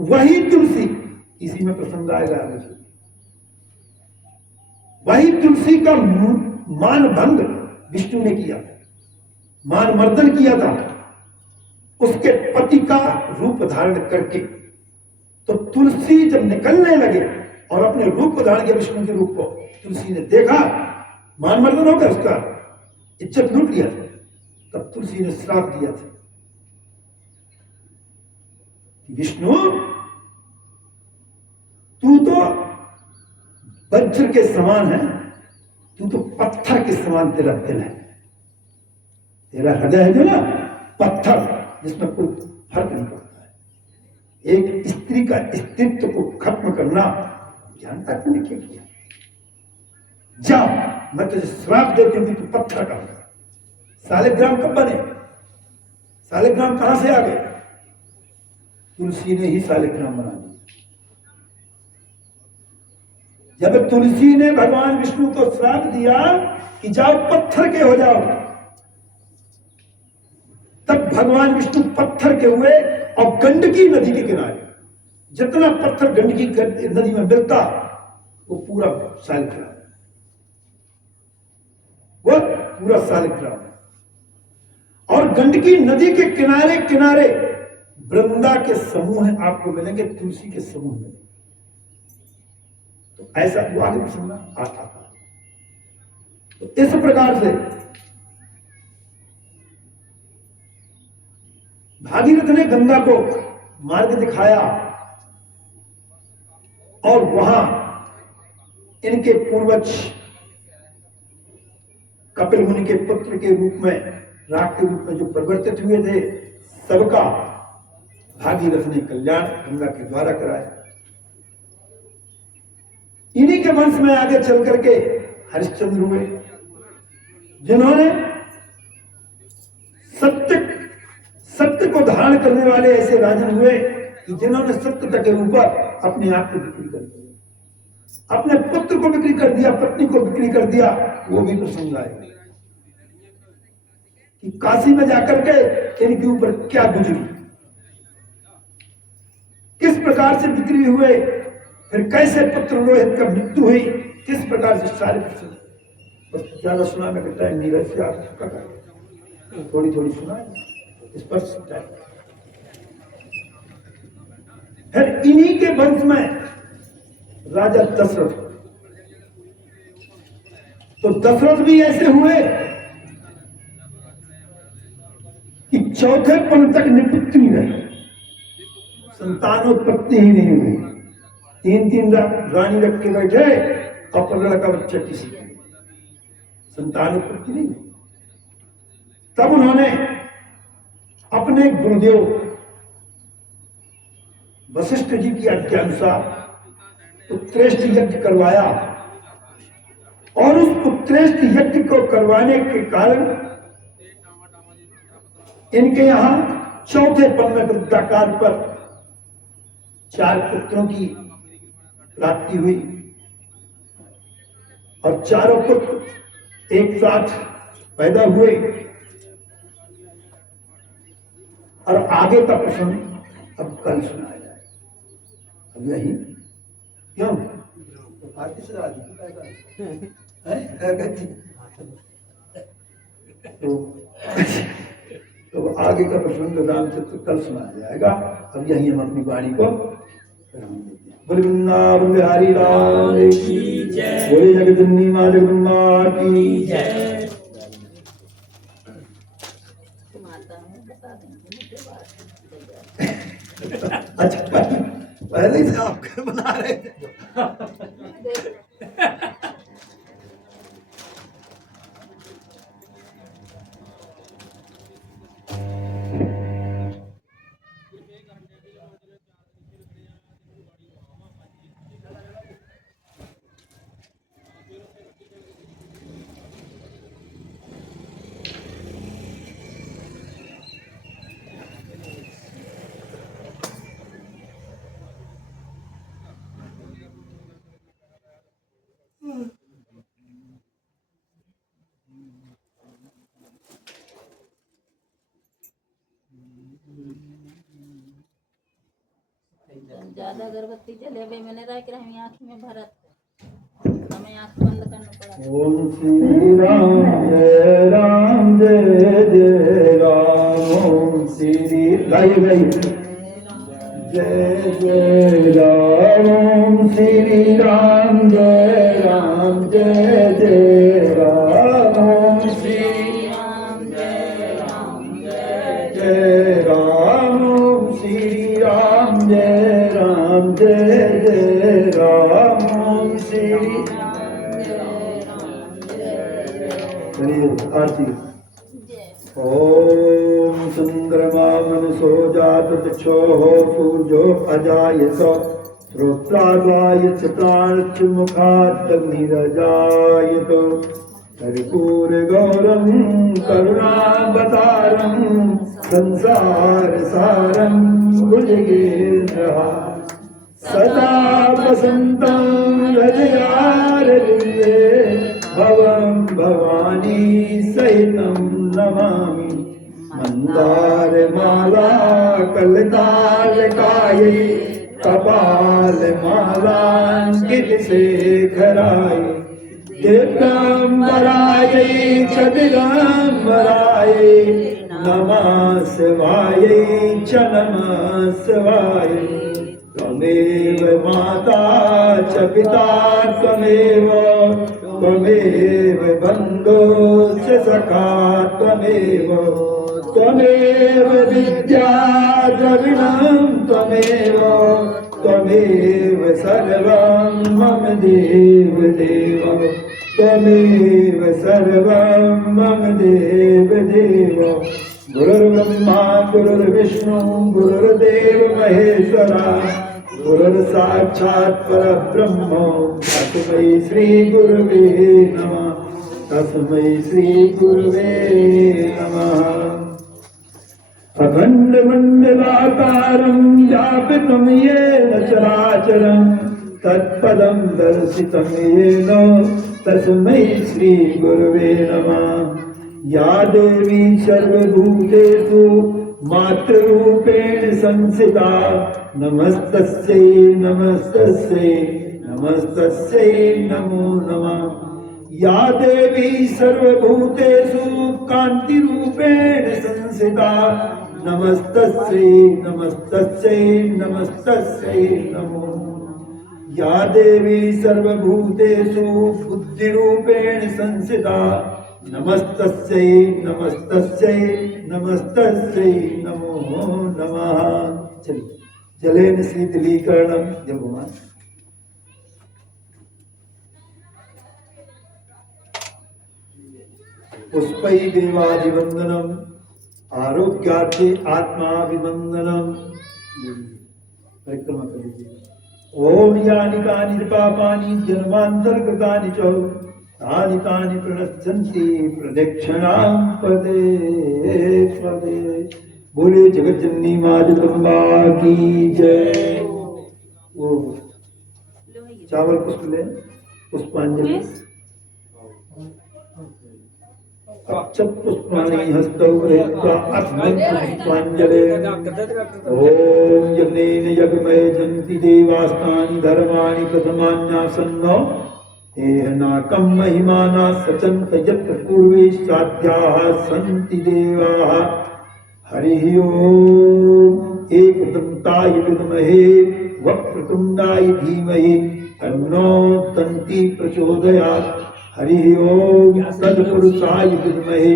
वही तुलसी, इसी में प्रसंग आएगा आगे चल, वही तुलसी का मान भंग विष्णु ने किया, मान मर्दन किया था उसके पति का रूप धारण करके। तो तुलसी जब निकलने लगे और अपने रूप को धारण किया, विष्णु के रूप को, तुलसी ने देखा, मान मर्दन होकर उसका इज्जत लूट लिया, तब तुलसी ने श्राप दिया था कि विष्णु, तू तो वज्र के समान है, तू तो पत्थर के समान तेरा दिल है, तेरा हृदय है जो ना पत्थर, जिसमें कोई फर्क नहीं पड़ता है। एक स्त्री का अस्तित्व को खत्म करना जानता तूने क्या किया, जा मैं तुझे श्राप देती हूं कि तू पत्थर का होगा। शालिग्राम कब बने, शालिग्राम कहां से आ गए, तुलसी ने ही शालिग्राम बना दिया। जब तुलसी ने भगवान विष्णु को श्राप दिया कि जाओ पत्थर के हो जाओ, तब भगवान विष्णु पत्थर के हुए और गंडकी नदी के किनारे, जितना पत्थर गंडकी नदी में मिलता वो पूरा शालिग्राम, वो पूरा शालिग्राम। और गंडकी नदी के किनारे किनारे वृंदा के समूह आपको मिलेंगे, तुलसी के समूह मिलेंगे। तो ऐसा वो आगे प्रसंग आता था। तो इस प्रकार से भागीरथ ने गंगा को मार्ग दिखाया और वहां इनके पूर्वज कपिल मुनि के पुत्र के रूप में, राग के रूप में जो परिवर्तित हुए थे, सबका भागीरथ ने कल्याण गंगा के द्वारा कराया। इन्हीं के वंश में आगे चल करके हरिश्चंद्र हुए, जिन्होंने सत्य को धारण करने वाले ऐसे राजन हुए कि जिन्होंने सत्य के ऊपर अपने आप को बिक्री कर दिया, अपने पुत्र को बिक्री कर दिया, पत्नी को बिक्री कर दिया। वो भी प्रसंग आएगा कि काशी में जाकर के इनके ऊपर क्या गुजरी, किस प्रकार से बिक्री हुए, फिर कैसे पुत्र रोहित का मृत्यु हुई, किस प्रकार से सारे प्रसंग। बस ज्यादा सुनाने का टाइम नहीं, वैसे आप थोड़ी थोड़ी सुना स्पष्ट टाइम। फिर इन्हीं के वंश में राजा दशरथ, तो दशरथ भी ऐसे हुए कि चौथे पन तक निपुत्री रहे, संतानोत्पत्ति ही नहीं हुई। 3 रानी रख के बैठे और 15 का बच्चा किसी का, संतानोत्पत्ति नहीं। तब उन्होंने अपने गुरुदेव वशिष्ठ जी की आज्ञानुसार पुत्रेष्ठ यज्ञ करवाया, और उस पुत्रेष्ठ यज्ञ को करवाने के कारण इनके यहां चौथे पन्न वृद्धाकाल पर 4 पुत्रों की प्राप्ति हुई, और चारों पुत्र एक साथ पैदा हुए। और आगे का प्रसंग अब कल सुनाया जाए। अब यही क्यों तो आगे का प्रसंग रामचरित्र कल सुनाया जाएगा। अब यही हम अपनी वाणी को वृंदावन बिहारी लाल की जय, बोले जगदम्बा मां जगदम्बा की जय। अच्छा, पहले से आप बना रहे थे। ज्यादा अगरबत्ती जले भाई मैंने रहा कि हमें आँखी में भरत, हमें आँख बंद करना पड़ा। ओम श्री राम जय राम जय जय राम, ओम श्री गाइए जय जय राम, ओम श्री राम जय राम जय जय राम, ओम श्री राम जय राम जय जय राम, ओम श्री राम जय राम जय जय राम, ओम श्री आरती। ओम चंद्रमा मनसो जात चक्षो सूर्यो अजायत, श्रोत्रागायत प्राणच मुखादग्निरजायत, कर्पूर गौरम करुणावतारम संसार सारम भुजगेन्द्रहारं, सदा वसन्तं हृदयारविन्दे भवं भवानी सहितं नमामि। मन्दारमाला कलतालकायै, कपालमालाङ्कितशेखराय, दिगम्बरायै च दिगम्बरायै, नमः शिवायै च नमः शिवायै। त्वमेव माता च पिता त्वमेव, त्वमेव बन्धुश्च सखा त्वमेव, त्वमेव विद्या द्रविणं त्वमेव, त्वमेव सर्वं मम देव देव, त्वमेव सर्वं मम देव देव। गुरुर्ब्रह्मा गुरुर्विष्णु गुरुर्देव महेश्वरा, गुरुर्साक्षात् परब्रह्म तस्मै श्री गुरुवे नमः, तस्मै श्री गुरुवे नमः। अखंड मंडलाकारं व्यापितं येन चराचरं तत्पदं दर्शितं येन तस्मै श्री गुरवे नमः। या देवी सर्वभूतेषु मातृरूपेण संस्थिता नमस्तस्यै नमस्तस्यै नमस्तस्यै नमो नमः। या देवी सर्वभूतेषु कान्तिरूपेण संस्थिता नमस्तस्यै नमस्तस्यै नमस्तस्यै नमो नमः। या देवी सर्वभूतेषु बुद्धिरूपेण संस्थिता नमस्तस्यै नमस्तस्यै नमस्तस्यै नमो नमः। चलिए जलेन शीतलीकरणं जपमान। पुष्पै देवादिवंदनम आरोग्यार्थे आत्माभिवंदनम। परिक्रमा कर लीजिए। ओम यानि कानि पापानि जन्मांतर्गतानि च तानि तानि प्रणश्यन्ति प्रदक्षिणां पदे पदे। बोले जगत जननी माँ जगदम्बा की जय। वो चावल पुष्प ले पुष्पांजलि अक्षत पुष्पाणि हस्तौ गृहीत्वा अस्मत् पुष्पांजलि। ओम यज्ञेन यज्ञमय जन्ति देवास्तानि धर्माणि प्रथमान्यासन्नो एहनाकं महिमाना सचन्त यत्र पूर्वे साध्याः सन्ति देवाः। हरिः ओम एकदन्ताय विद्महे वक्रतुण्डाय धीमहि तन्नो दन्ती प्रचोदयात्। हरिः ओम तत्पुरुषाय विद्महे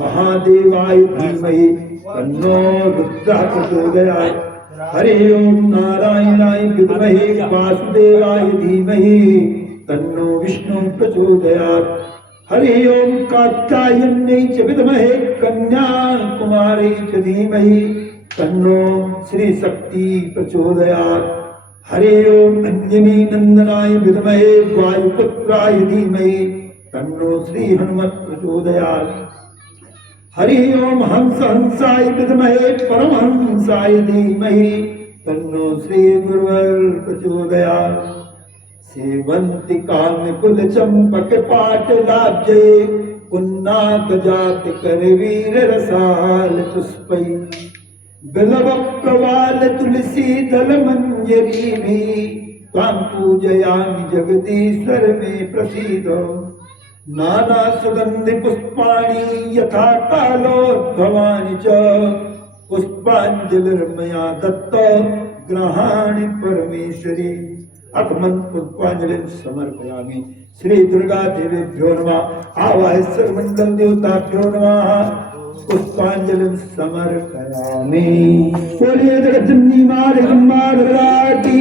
महादेवाय धीमहि तन्नो रुद्रः प्रचोदयात्। हरिः ओम नारायणाय विद्महे वासुदेवाय धीमहि तन्नो विष्णु प्रचोदयात्। हरिः ओम कात्यायन्यै च विद्महे कन्याकुमारी च धीमहि तन्नो श्री शक्ति प्रचोदयात्। हरिः ओम अंजनी नंदनाय विद्महे वायुपुत्राय धीमहि तन्नो श्री हनुमत् प्रचोदयात्। हरिः ओम हंस हंसाय विद्महे परमहंसाय धीमहि तन्नो श्री गुरुवर प्रचोदयात्। सेवन्ति कामकुल चंपक पाटलाब्जे पुन्नाक जात करवीर रसाल पुष्पै बिल्वप्रवाल तुलसी दल मंजरी भी त्वां पूजयामि जगदीश्वर मे प्रसीद। नाना सुगंधि पुष्पाणि यथा कालोद्भवानि च पुष्पांजलिर्मया दत्त ग्रहाणि परमेश्वरी। अकमन पुष्पांजलि समर्पयामि। श्री दुर्गा देवीभ्यो नमः। आवाहेश्वर मंडल देवताभ्यो नमः। पुष्पांजलि समर्पयामि। बोलिए जगत जननी माँ जगदम्बा की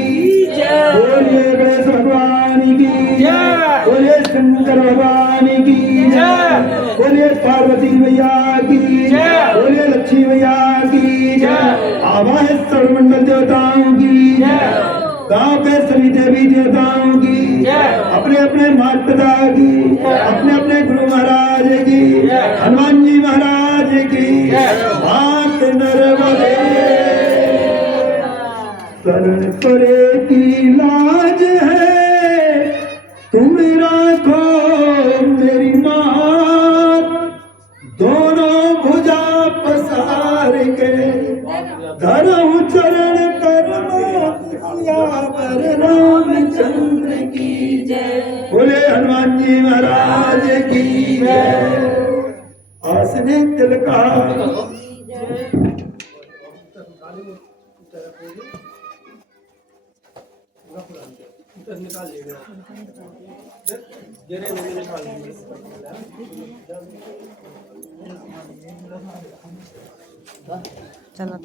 जय। बोलिए गणेश भगवान की जय। बोलिए शंकर भगवान की जय। बोलिए पार्वती मैया की जय। बोलिए लक्ष्मी मैया की जय। आवाहेश्वर मंडल देवताओं की जय। गांव के सभी देवी देवताओं की अपने अपने माता पिता की अपने अपने गुरु महाराज की हनुमान जी महाराज की मात नर्मदे शरण करे की लाज है तुम राखो मेरी मात। दोनों भुजा पसार के धरऊं चरण पर रामचंद्र की जय। बोले हनुमान जी महाराज की जय। आसने तिलका चला